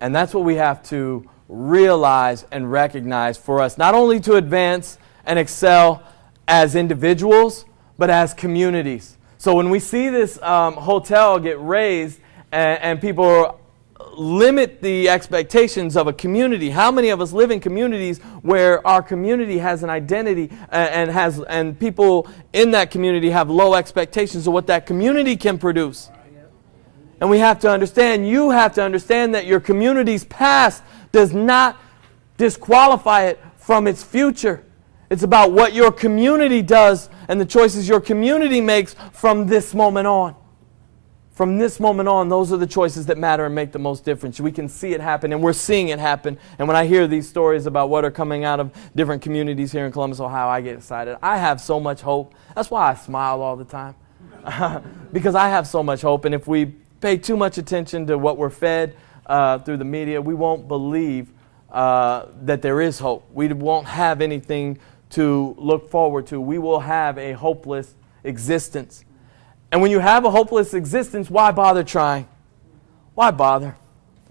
And that's what we have to realize and recognize for us, not only to advance and excel as individuals, but as communities. So when we see this hotel get raised and people limit the expectations of a community, how many of us live in communities where our community has an identity and people in that community have low expectations of what that community can produce? And we have to understand, you have to understand that your community's past does not disqualify it from its future. It's about what your community does and the choices your community makes from this moment on. From this moment on, those are the choices that matter and make the most difference. We can see it happen, and we're seeing it happen. And when I hear these stories about what are coming out of different communities here in Columbus, Ohio, I get excited. I have so much hope. That's why I smile all the time, because I have so much hope. And if we pay too much attention to what we're fed through the media, we won't believe that there is hope. We won't have anything to look forward to. We will have a hopeless existence. And when you have a hopeless existence, why bother trying? Why bother?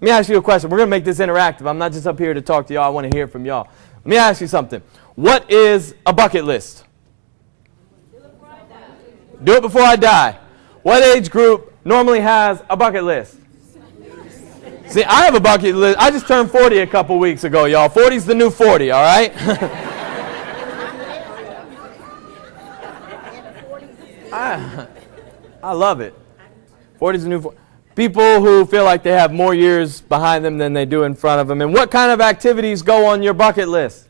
Let me ask you a question. We're going to make this interactive. I'm not just up here to talk to y'all. I want to hear from y'all. Let me ask you something. What is a bucket list? Do it before I die. What age group normally has a bucket list? See, I have a bucket list. I just turned 40 a couple weeks ago, y'all. 40's the new 40, all right? I love it. 40's the new 40. People who feel like they have more years behind them than they do in front of them. And what kind of activities go on your bucket list?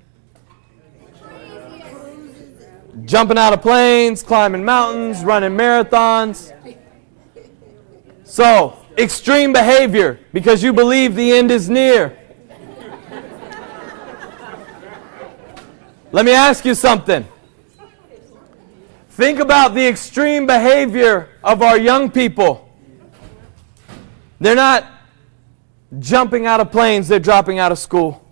Jumping out of planes, climbing mountains, running marathons. So, extreme behavior because you believe the end is near. Let me ask you something. Think about the extreme behavior of our young people. They're not jumping out of planes, they're dropping out of school.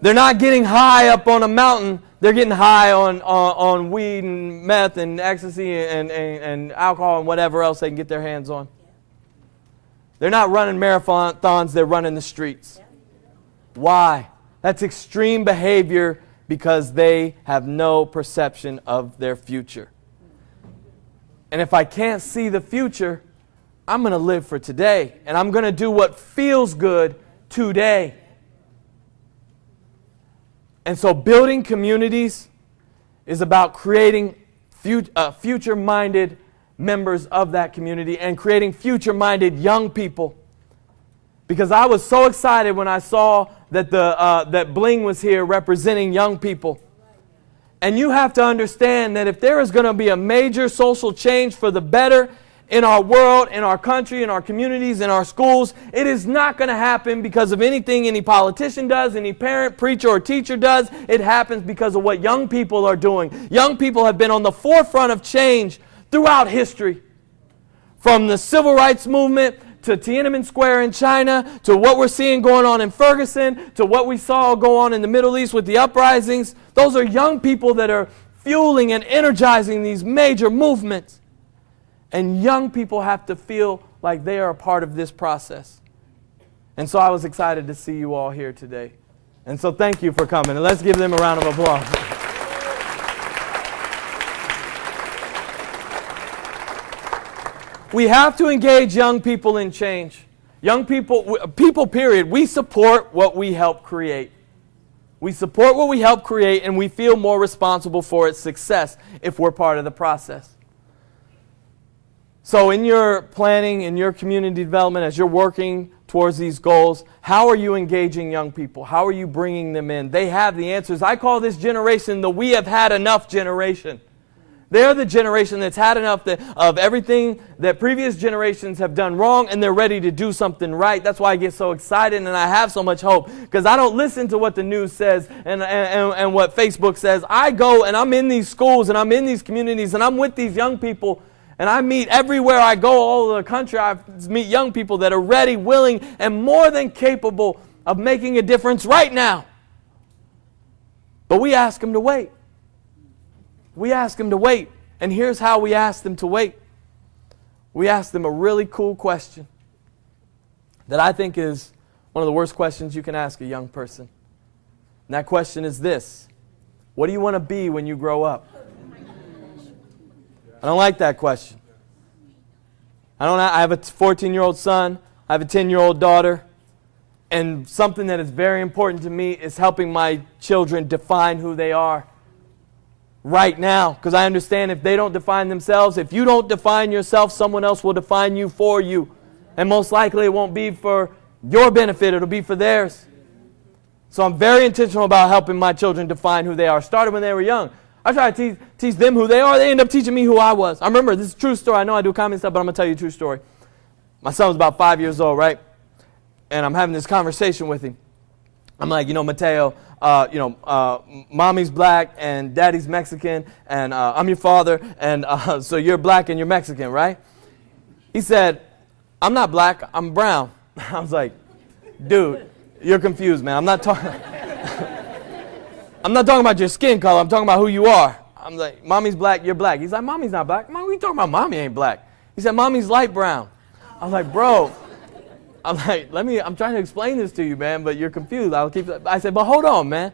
They're not getting high up on a mountain, they're getting high on weed and meth and ecstasy and alcohol and whatever else they can get their hands on. They're not running marathons, they're running the streets. Why? That's extreme behavior because they have no perception of their future. And if I can't see the future, I'm going to live for today, and I'm going to do what feels good today. And so building communities is about creating future-minded members of that community and creating future-minded young people. Because I was so excited when I saw that that Bling was here representing young people. And you have to understand that if there is going to be a major social change for the better in our world, in our country, in our communities, in our schools, it is not going to happen because of anything any politician does, any parent, preacher, or teacher does. It happens because of what young people are doing. Young people have been on the forefront of change throughout history. From the civil rights movement to Tiananmen Square in China, to what we're seeing going on in Ferguson, to what we saw go on in the Middle East with the uprisings. Those are young people that are fueling and energizing these major movements. And young people have to feel like they are a part of this process. And so I was excited to see you all here today. And so thank you for coming. And let's give them a round of applause. We have to engage young people in change. Young people, period, we support what we help create. We support what we help create, and we feel more responsible for its success if we're part of the process. So in your planning, in your community development, as you're working towards these goals, how are you engaging young people? How are you bringing them in? They have the answers. I call this generation the we have had enough generation. They're the generation that's had enough of everything that previous generations have done wrong, and they're ready to do something right. That's why I get so excited and I have so much hope, because I don't listen to what the news says and what Facebook says. I go and I'm in these schools and I'm in these communities and I'm with these young people. And I meet everywhere I go all over the country. I meet young people that are ready, willing, and more than capable of making a difference right now. But we ask them to wait. We ask them to wait. And here's how we ask them to wait. We ask them a really cool question that I think is one of the worst questions you can ask a young person. And that question is this: what do you want to be when you grow up? I don't like that question. I have a 14-year-old son. I have a 10-year-old daughter. And something that is very important to me is helping my children define who they are right now. Because I understand if they don't define themselves, if you don't define yourself, someone else will define you for you. And most likely it won't be for your benefit. It'll be for theirs. So I'm very intentional about helping my children define who they are. Started when they were young. I try to teach them who they are. They end up teaching me who I was. I remember, this is a true story. I know I do comedy stuff, but I'm going to tell you a true story. My son was about 5 years old, right? And I'm having this conversation with him. I'm like, Mateo, mommy's black and daddy's Mexican, and I'm your father, and so you're black and you're Mexican, right? He said, I'm not black, I'm brown. I was like, dude, you're confused, man. I'm not talking about your skin color. I'm talking about who you are. I'm like, mommy's black, you're black. He's like, mommy's not black. Mom, what are you talking about? Mommy ain't black. He said, mommy's light brown. I was like, bro. I'm like, I'm trying to explain this to you, man, but you're confused. I said, but hold on, man.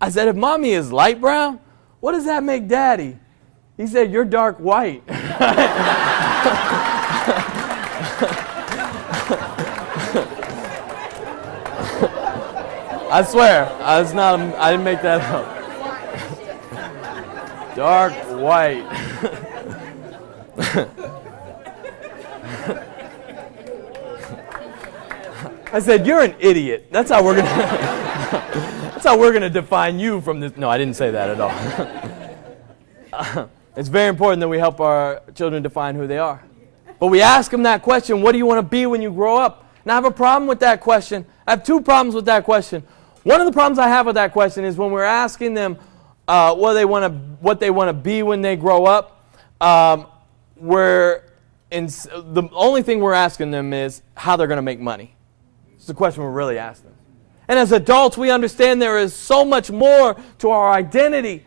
I said, if mommy is light brown, what does that make daddy? He said, you're dark white. I swear, I didn't make that up. Dark white. I said, you're an idiot. That's how we're gonna define you from this. No, I didn't say that at all. It's very important that we help our children define who they are. But we ask them that question, what do you want to be when you grow up? And I have a problem with that question. I have two problems with that question. One of the problems I have with that question is when we're asking them what they want to be when they grow up, the only thing we're asking them is how they're going to make money. It's the question we're really asking. And as adults, we understand there is so much more to our identity,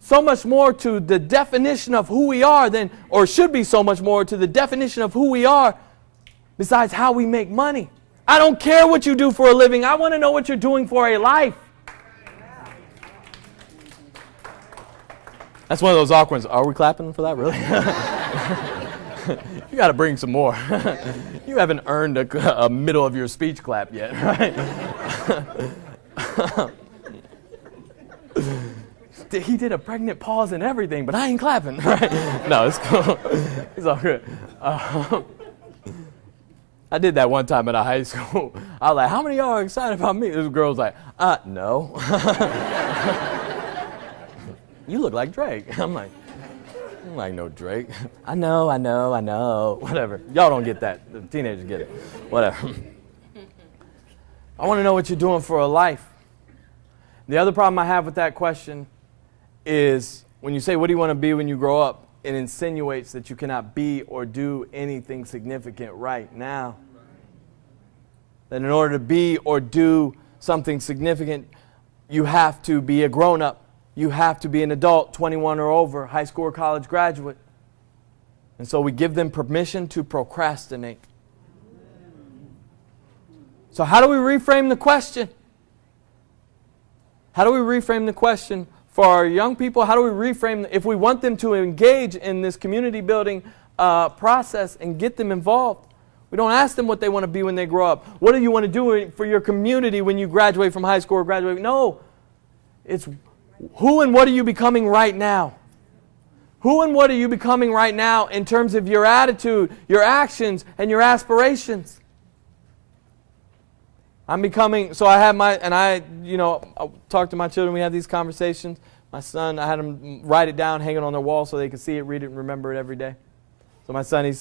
so much more to the definition of who we are or should be so much more to the definition of who we are besides how we make money. I don't care what you do for a living. I want to know what you're doing for a life. That's one of those awkward ones. Are we clapping for that, really? You got to bring some more. You haven't earned a middle of your speech clap yet, right? He did a pregnant pause and everything, but I ain't clapping, right? No, it's cool. It's all good. I did that one time at a high school. I was like, how many of y'all are excited about me? This girl was like, no. You look like Drake. I'm like, no Drake. I know. Whatever. Y'all don't get that. The teenagers get it. Whatever. I want to know what you're doing for a life. The other problem I have with that question is when you say, what do you want to be when you grow up? It insinuates that you cannot be or do anything significant right now. That in order to be or do something significant, you have to be a grown-up. You have to be an adult, 21 or over, high school or college graduate. And so we give them permission to procrastinate. So how do we reframe the question? How do we reframe the question for our young people? How do we reframe, if we want them to engage in this community building process and get them involved? We don't ask them what they want to be when they grow up. What do you want to do for your community when you graduate from high school or graduate? No. It's who and what are you becoming right now? Who and what are you becoming right now in terms of your attitude, your actions, and your aspirations? I'm becoming, so I have I talk to my children, we have these conversations. My son, I had him write it down, hang it on their wall so they could see it, read it, and remember it every day. So my son, he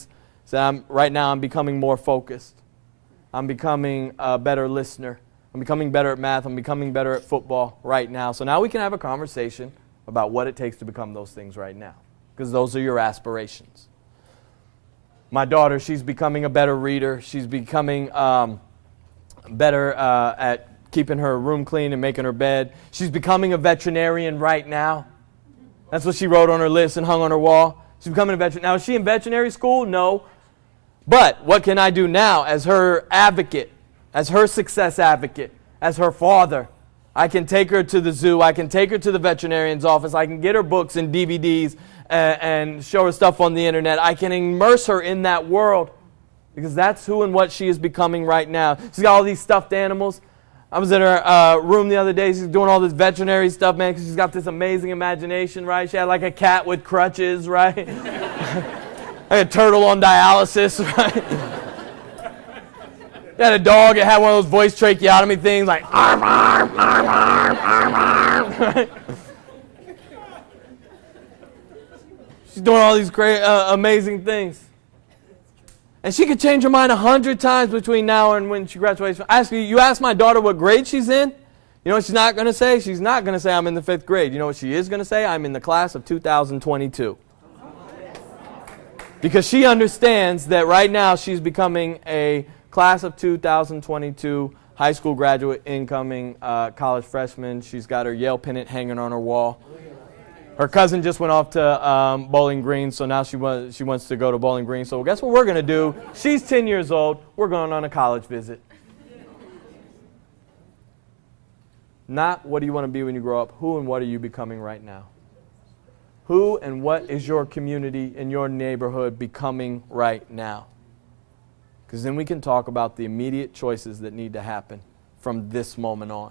said, right now I'm becoming more focused. I'm becoming a better listener. I'm becoming better at math. I'm becoming better at football right now. So now we can have a conversation about what it takes to become those things right now, because those are your aspirations. My daughter, she's becoming a better reader. She's becoming better at keeping her room clean and making her bed. She's becoming a veterinarian right now. That's what she wrote on her list and hung on her wall. She's becoming a veterinarian. Now, is she in veterinary school? No. But what can I do now as her advocate, as her success advocate, as her father? I can take her to the zoo. I can take her to the veterinarian's office. I can get her books and DVDs and show her stuff on the internet. I can immerse her in that world, because that's who and what she is becoming right now. She's got all these stuffed animals. I was in her room the other day. She's doing all this veterinary stuff, man, because she's got this amazing imagination, right? She had like a cat with crutches, right? Like a turtle on dialysis, right? She had a dog. It had one of those voice tracheotomy things, like, arm, arm, arm, arm, arm, arm, right? She's doing all these great, amazing things. And she could change her mind 100 times between now and when she graduates. You ask my daughter what grade she's in, you know what she's not going to say? She's not going to say, I'm in the 5th grade. You know what she is going to say? I'm in the class of 2022. Because she understands that right now she's becoming a class of 2022 high school graduate, incoming college freshman. She's got her Yale pennant hanging on her wall. Her cousin just went off to Bowling Green, so now she wants to go to Bowling Green. So guess what we're going to do? She's 10 years old. We're going on a college visit. Not what do you want to be when you grow up. Who and what are you becoming right now? Who and what is your community in your neighborhood becoming right now? Because then we can talk about the immediate choices that need to happen from this moment on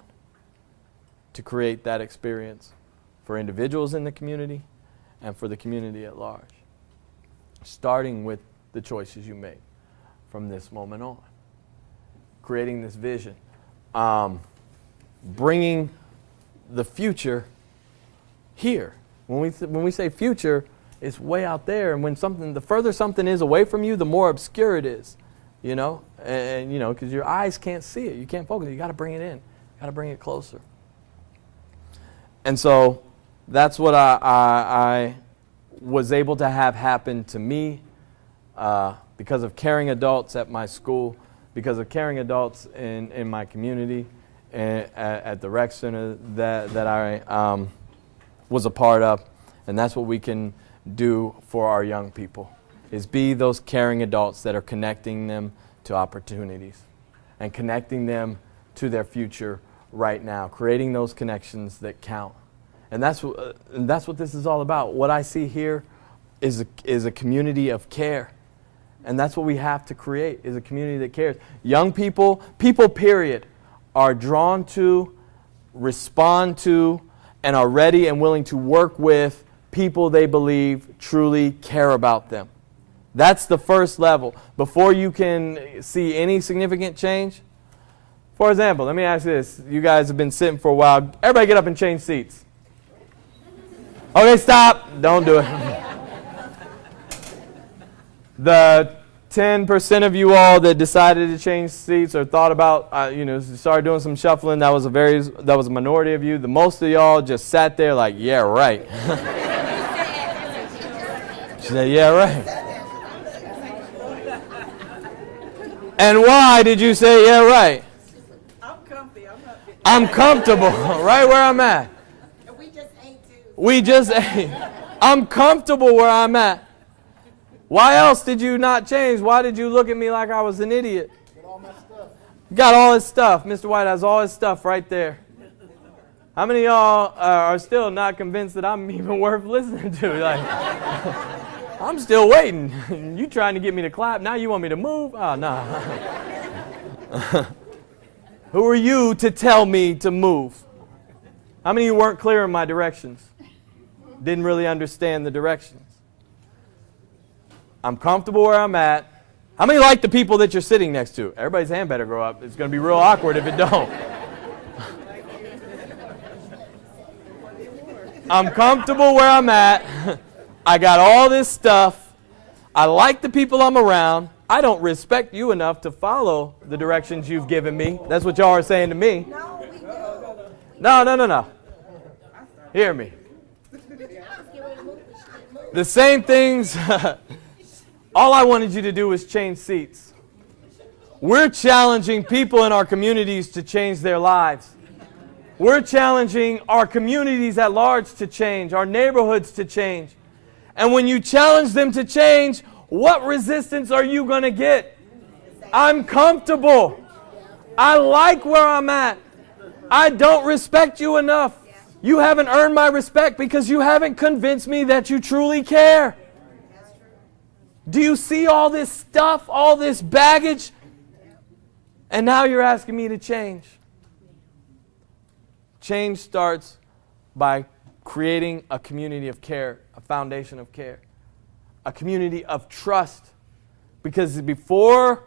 to create that experience for individuals in the community and for the community at large. Starting with the choices you make from this moment on. Creating this vision. Bringing the future here. When we say future, it's way out there. And the further something is away from you, the more obscure it is. You know? And you know, because your eyes can't see it. You can't focus. You got to bring it in. You got to bring it closer. And so that's what I was able to have happen to me because of caring adults at my school, because of caring adults in my community, at the rec center that I was a part of. And that's what we can do for our young people, is be those caring adults that are connecting them to opportunities and connecting them to their future right now, creating those connections that count. And that's what this is all about. What I see here is a community of care. And that's what we have to create, is a community that cares. Young people, period, are drawn to, respond to, and are ready and willing to work with people they believe truly care about them. That's the first level. Before you can see any significant change, for example, let me ask you this. You guys have been sitting for a while. Everybody get up and change seats. Okay, stop. Don't do it. The 10% of you all that decided to change seats or thought about, started doing some shuffling, that was a minority of you. The most of y'all just sat there like, yeah, right. She said, yeah, right. And why did you say, yeah, right? I'm comfy. I'm comfortable, right where I'm at. We just ate too. I'm comfortable where I'm at. Why else did you not change? Why did you look at me like I was an idiot? Got all his stuff. Mr. White has all his stuff right there. How many of y'all are still not convinced that I'm even worth listening to? Like, I'm still waiting. You trying to get me to clap. Now you want me to move? Oh, no. Who are you to tell me to move? How many of you weren't clear in my directions? Didn't really understand the directions? I'm comfortable where I'm at. How many like the people that you're sitting next to? Everybody's hand better go up. It's going to be real awkward if it don't. I'm comfortable where I'm at. I got all this stuff. I like the people I'm around. I don't respect you enough to follow the directions you've given me. That's what y'all are saying to me. No. Hear me. The same things. All I wanted you to do was change seats. We're challenging people in our communities to change their lives. We're challenging our communities at large to change, our neighborhoods to change. And when you challenge them to change, what resistance are you going to get? I'm comfortable. I like where I'm at. I don't respect you enough. You haven't earned my respect because you haven't convinced me that you truly care. Do you see all this stuff, all this baggage? And now you're asking me to change. Change starts by creating a community of care, a foundation of care, a community of trust. Because before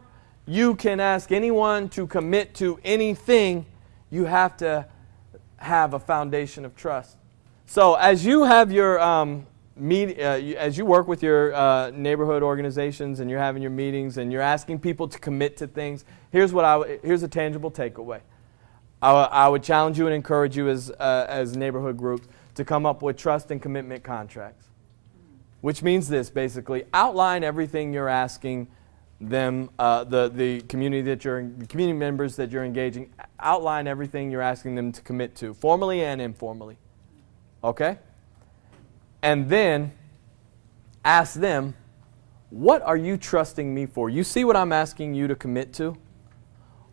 you can ask anyone to commit to anything, you have to have a foundation of trust. So as you have your as you work with your neighborhood organizations and you're having your meetings and you're asking people to commit to things, here's a tangible takeaway. I would challenge you and encourage you as neighborhood groups to come up with trust and commitment contracts, which means this basically: outline everything you're asking them, the community members that you're engaging. Outline everything you're asking them to commit to, formally and informally. Okay? And then ask them, what are you trusting me for? You see what I'm asking you to commit to?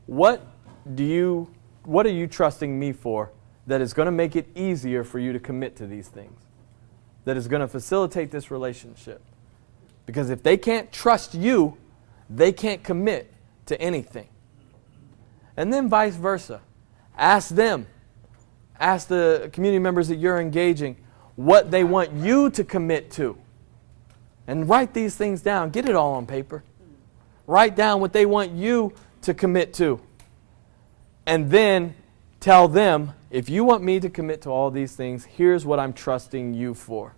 What are you trusting me for that is going to make it easier for you to commit to these things? That is going to facilitate this relationship? Because if they can't trust you, they can't commit to anything. And then vice versa. Ask them. Ask the community members that you're engaging what they want you to commit to. And write these things down. Get it all on paper. Write down what they want you to commit to. And then tell them, if you want me to commit to all these things, here's what I'm trusting you for.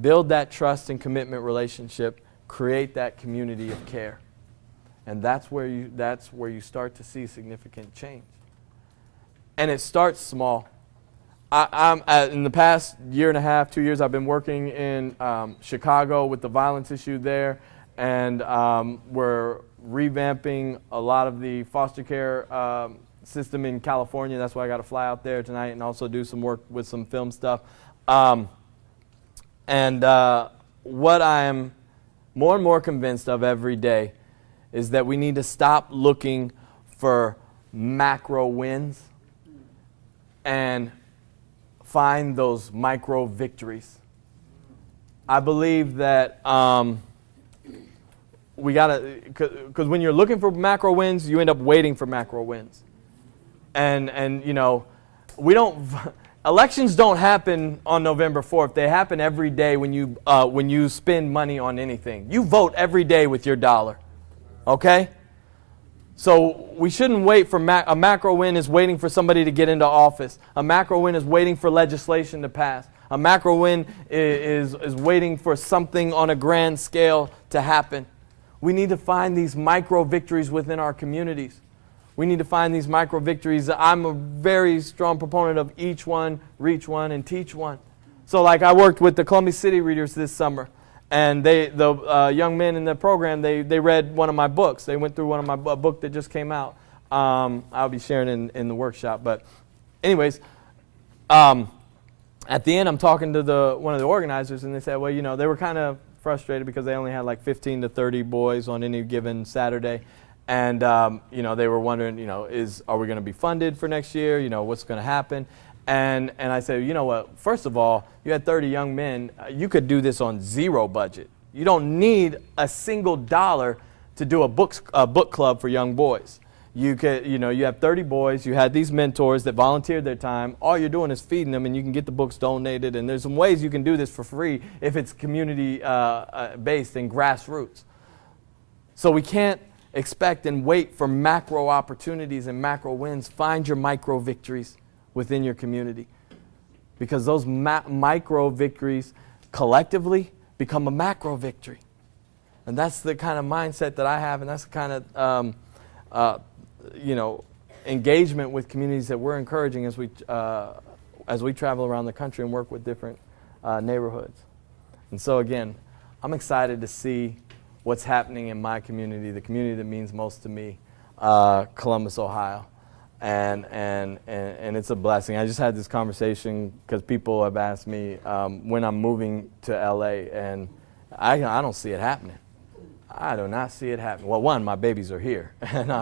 Build that trust and commitment relationship. Create that community of care. And that's where you start to see significant change. And it starts small. In the past year and a half, 2 years, I've been working in Chicago with the violence issue there, and we're revamping a lot of the foster care system in California. That's why I got to fly out there tonight and also do some work with some film stuff. What I am more and more convinced of every day is that we need to stop looking for macro wins and find those micro victories. I believe that we gotta, because when you're looking for macro wins, you end up waiting for macro wins. And you know, elections don't happen on November 4th. They happen every day when you spend money on anything. You vote every day with your dollar, okay? So we shouldn't wait for a macro win is waiting for somebody to get into office. A macro win is waiting for legislation to pass. A macro win is waiting for something on a grand scale to happen. We need to find these micro victories within our communities. We need to find these micro victories. I'm a very strong proponent of each one, reach one, and teach one. So like I worked with the Columbia City readers this summer, and the young men in the program, they read one of my books. They went through one of my book that just came out. I'll be sharing in the workshop. But anyways, at the end, I'm talking to one of the organizers, and they said, well, you know, they were kind of frustrated because they only had like 15 to 30 boys on any given Saturday. And, you know, they were wondering, you know, are we going to be funded for next year? You know, what's going to happen? And I said, you know what, first of all, you had 30 young men. You could do this on zero budget. You don't need a single dollar to do a book club for young boys. You could, you know, you have 30 boys. You had these mentors that volunteered their time. All you're doing is feeding them, and you can get the books donated. And there's some ways you can do this for free if it's community based and grassroots. So we can't expect and wait for macro opportunities and macro wins. Find your micro victories within your community, because those micro victories collectively become a macro victory. And that's the kind of mindset that I have, and that's the kind of you know, engagement with communities that we're encouraging as we travel around the country and work with different neighborhoods. And so again, I'm excited to see what's happening in my community, the community that means most to me, Columbus, Ohio. And it's a blessing. I just had this conversation because people have asked me when I'm moving to LA, and I don't see it happening. I do not see it happening. Well, one, my babies are here, and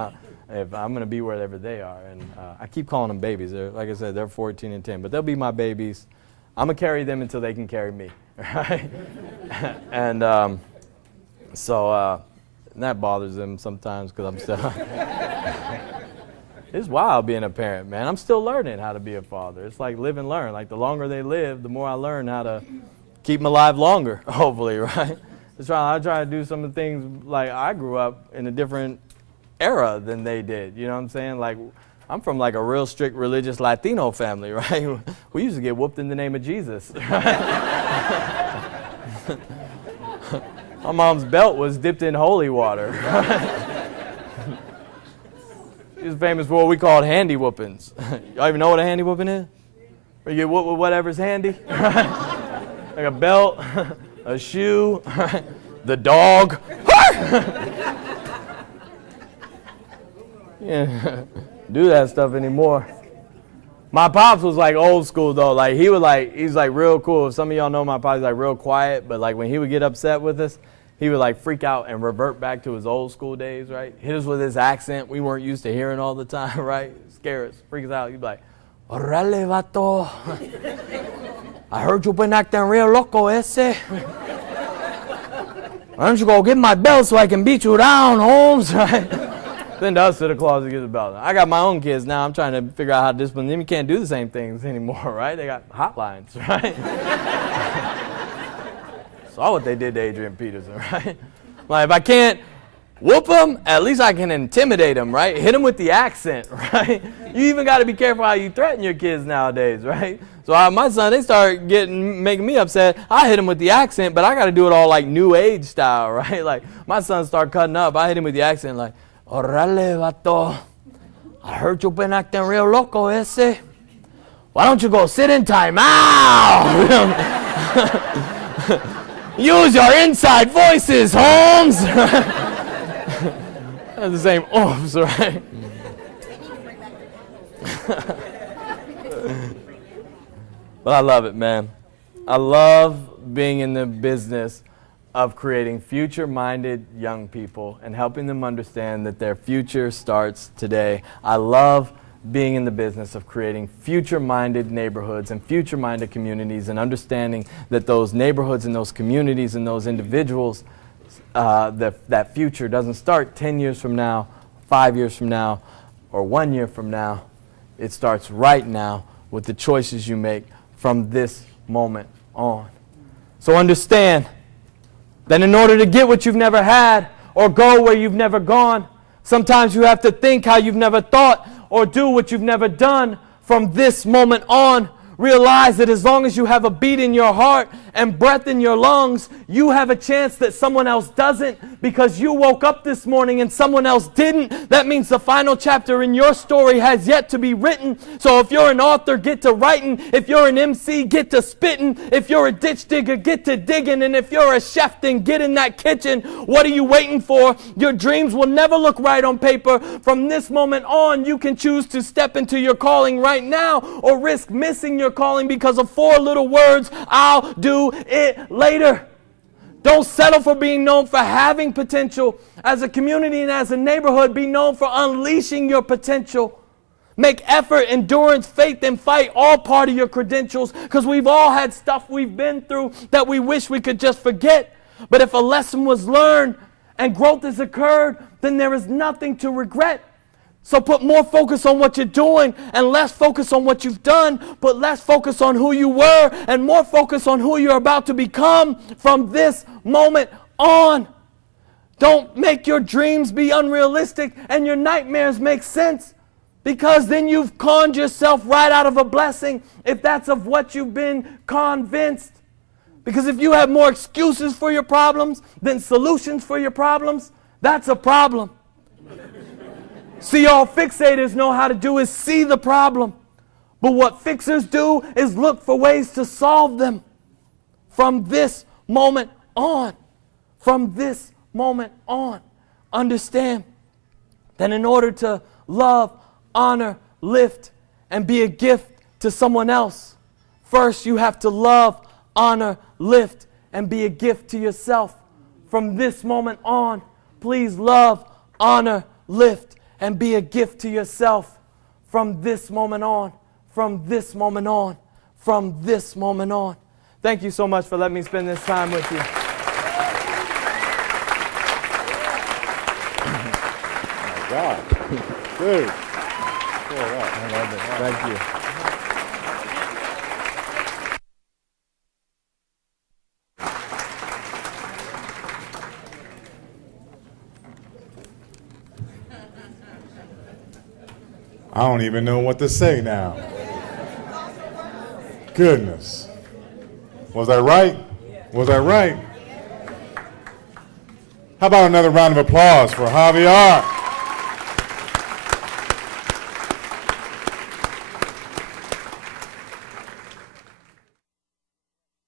if I'm going to be wherever they are, and I keep calling them babies. Like I said, they're 14 and 10, but they'll be my babies. I'm going to carry them until they can carry me, right? And so that bothers them sometimes because I'm still... It's wild being a parent, man. I'm still learning how to be a father. It's like live and learn. Like the longer they live, the more I learn how to keep them alive longer, hopefully, right? I try to do some of the things like I grew up in a different era than they did. You know what I'm saying? Like I'm from like a real strict religious Latino family, right? We used to get whooped in the name of Jesus. Right? My mom's belt was dipped in holy water. Right? She was famous for what we called handy whoopings. Y'all even know what a handy whooping is? Where you get whooped with whatever's handy. Like a belt, a shoe, the dog. Yeah, do that stuff anymore. My pops was like old school though. Like he's like real cool. Some of y'all know my pops like real quiet, but like when he would get upset with us, he would like freak out and revert back to his old school days, right? Hit us with his accent we weren't used to hearing all the time, right? Scare us, freak us out. He'd be like, "Orale, vato. I heard you been acting real loco, ese. Why don't you go get my belt so I can beat you down, Holmes?" Right? Send us to the closet to get the belt. I got my own kids now. I'm trying to figure out how to discipline them. You can't do the same things anymore, right? They got hotlines, right? Saw what they did to Adrian Peterson, right? Like, if I can't whoop them, at least I can intimidate them, right? Hit them with the accent, right? You even got to be careful how you threaten your kids nowadays, right? So my son, they start making me upset. I hit him with the accent, but I got to do it all like new age style, right? Like, my son start cutting up. I hit him with the accent like, "Orale, vato. I heard you been acting real loco, ese. Why don't you go sit in time out?" Use your inside voices, Holmes. That's the same oops, right? But I love it, man. I love being in the business of creating future-minded young people and helping them understand that their future starts today. I love being in the business of creating future-minded neighborhoods and future-minded communities and understanding that those neighborhoods and those communities and those individuals that future doesn't start 10 years from now, 5 years from now, or 1 year from now. It starts right now with the choices you make from this moment on. So understand that in order to get what you've never had or go where you've never gone, sometimes you have to think how you've never thought or do what you've never done. From this moment on, realize that as long as you have a beat in your heart and breath in your lungs, you have a chance that someone else doesn't, because you woke up this morning and someone else didn't. That means the final chapter in your story has yet to be written. So if you're an author, get to writing. If you're an MC, get to spitting. If you're a ditch digger, get to digging. And if you're a chef, then get in that kitchen. What are you waiting for? Your dreams will never look right on paper. From this moment on, you can choose to step into your calling right now or risk missing your calling because of 4 little words: I'll do it later. Don't settle for being known for having potential. As a community and as a neighborhood, be known for unleashing your potential. Make effort, endurance, faith, and fight all part of your credentials, because we've all had stuff we've been through that we wish we could just forget. But if a lesson was learned and growth has occurred, then there is nothing to regret. So put more focus on what you're doing and less focus on what you've done. Put less focus on who you were and more focus on who you're about to become from this moment on. Don't make your dreams be unrealistic and your nightmares make sense, because then you've conned yourself right out of a blessing if that's of what you've been convinced. Because if you have more excuses for your problems than solutions for your problems, that's a problem. See, all fixators know how to do is see the problem. But what fixers do is look for ways to solve them. From this moment on, understand that in order to love, honor, lift, and be a gift to someone else, first you have to love, honor, lift, and be a gift to yourself. From this moment on, please love, honor, lift, and be a gift to yourself. From this moment on. Thank you so much for letting me spend this time with you. Oh my God. Dude. I love it. Thank you. I don't even know what to say now. Goodness. Was I right? Was I right? How about another round of applause for Javier?